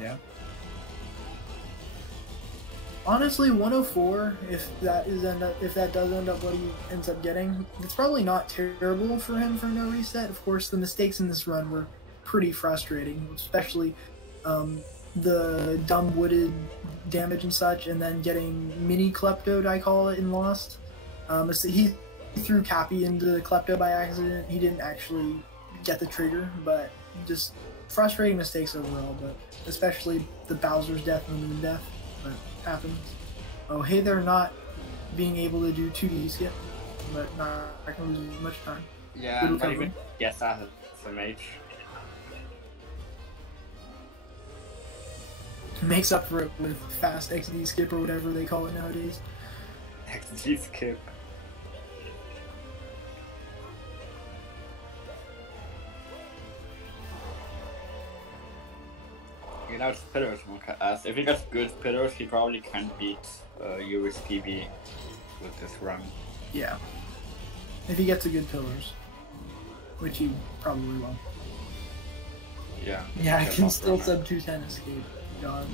Yeah. Honestly, 104, if that does end up what he ends up getting, it's probably not terrible for him for no reset. Of course, the mistakes in this run were pretty frustrating, especially the dumb wooded damage and such, and then getting mini kleptoed, I call it, in Lost. He threw Cappy into the klepto by accident. He didn't actually get the trigger, but just frustrating mistakes overall, but especially the Bowser's death and the Moon death. But happens. Oh, hey, they're not being able to do 2D skip, but not going to lose much time. Yeah, not even guess that at SMH. Makes up for it with fast XD skip or whatever they call it nowadays. XD skip. You know, it's Spitters. If he gets good Spitters, he probably can beat Yuri's PB with this run. Yeah. If he gets a good pillars. Which he probably will. Yeah. Yeah, I can still sub 210 escape. God.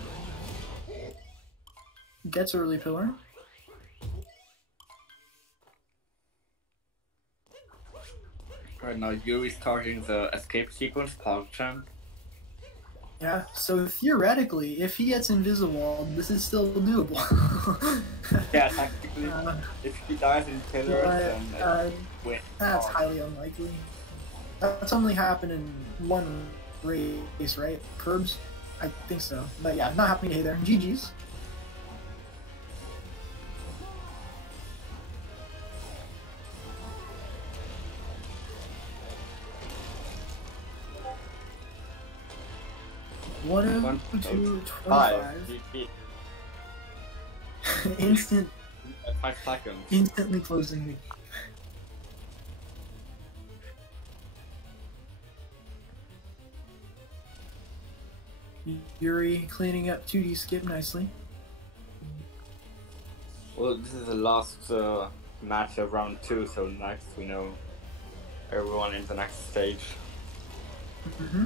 Gets early pillar. Right now, Yuri's starting the escape sequence, PogChamp. Yeah, so theoretically, if he gets invisible, this is still doable. Yeah, technically, if he dies in pillars, then win. That's highly unlikely. That's only happened in one race, right? Curbs? I think so. But yeah, not happening to Hey there. GG's. One, 2, 25. Instant. 5 seconds. Instantly closing me. Yuri cleaning up 2D skip nicely. Well, this is the last match of round 2, so next we know everyone in the next stage. Mm-hmm.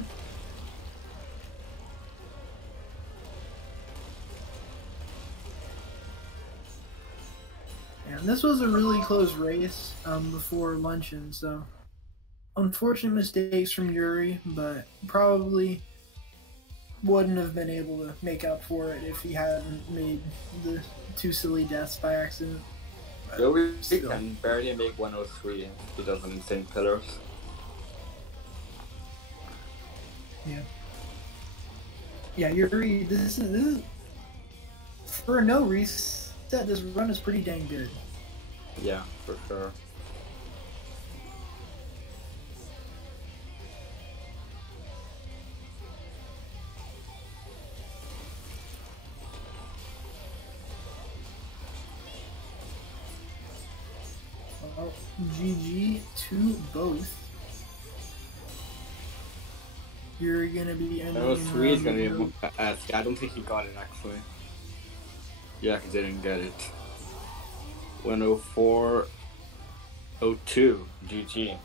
And this was a really close race before luncheon, so unfortunate mistakes from Yuri, but probably wouldn't have been able to make up for it if he hadn't made the 2 silly deaths by accident. Yuri still. can barely make 103. He does an insane pillars. Yeah. Yeah, Yuri, this is for a no reset. This run is pretty dang good. Yeah, for sure. Well, GG to both. You're gonna be ending. 103 is gonna be a fast. I don't think he got it actually. Yeah, he didn't get it. 104.02. GG.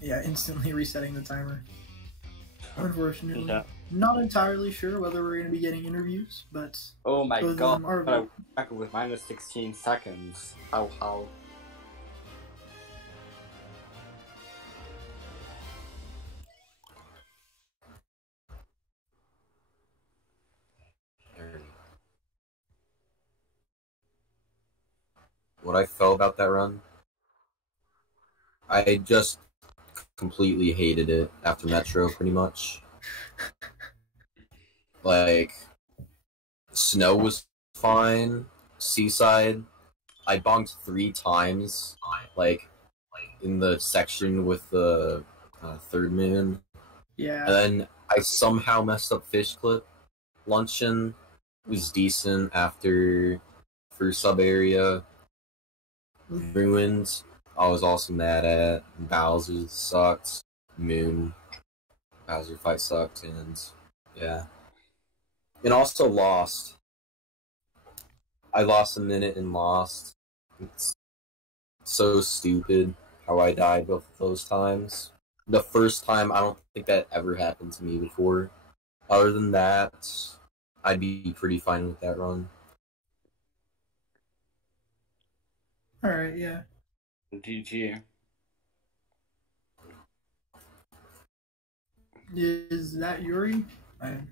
Yeah, instantly resetting the timer. Unfortunately. Yeah. Not entirely sure whether we're going to be getting interviews, but Oh my both of god, them are. I back with minus 16 seconds. How? What I felt about that run, I just completely hated it after Metro, pretty much. Like, Snow was fine. Seaside, I bonked 3 times, like, in the section with the third moon. Yeah. And then I somehow messed up Fish Clip. Luncheon was decent after first sub area. Ruined, I was also mad at. Bowser sucked. Moon, Bowser fight sucked, and yeah. And also Lost. I lost a minute in Lost. It's so stupid how I died both of those times. The first time, I don't think that ever happened to me before. Other than that, I'd be pretty fine with that run. Alright, yeah. GG. Is that Yuri? I'm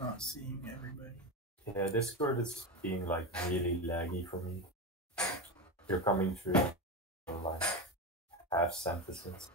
not seeing everybody. Yeah, Discord is being like really laggy for me. You're coming through like half sentences.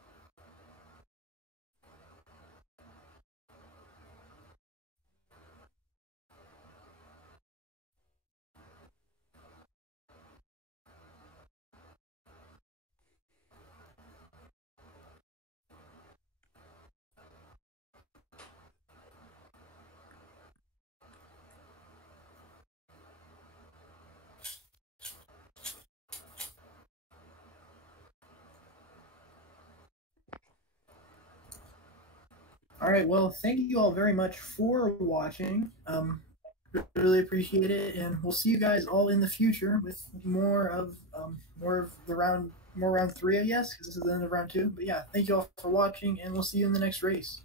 Alright, well, thank you all very much for watching. Really appreciate it, and we'll see you guys all in the future with more of the round 3, I guess, because this is the end of round 2. But yeah, thank you all for watching, and we'll see you in the next race.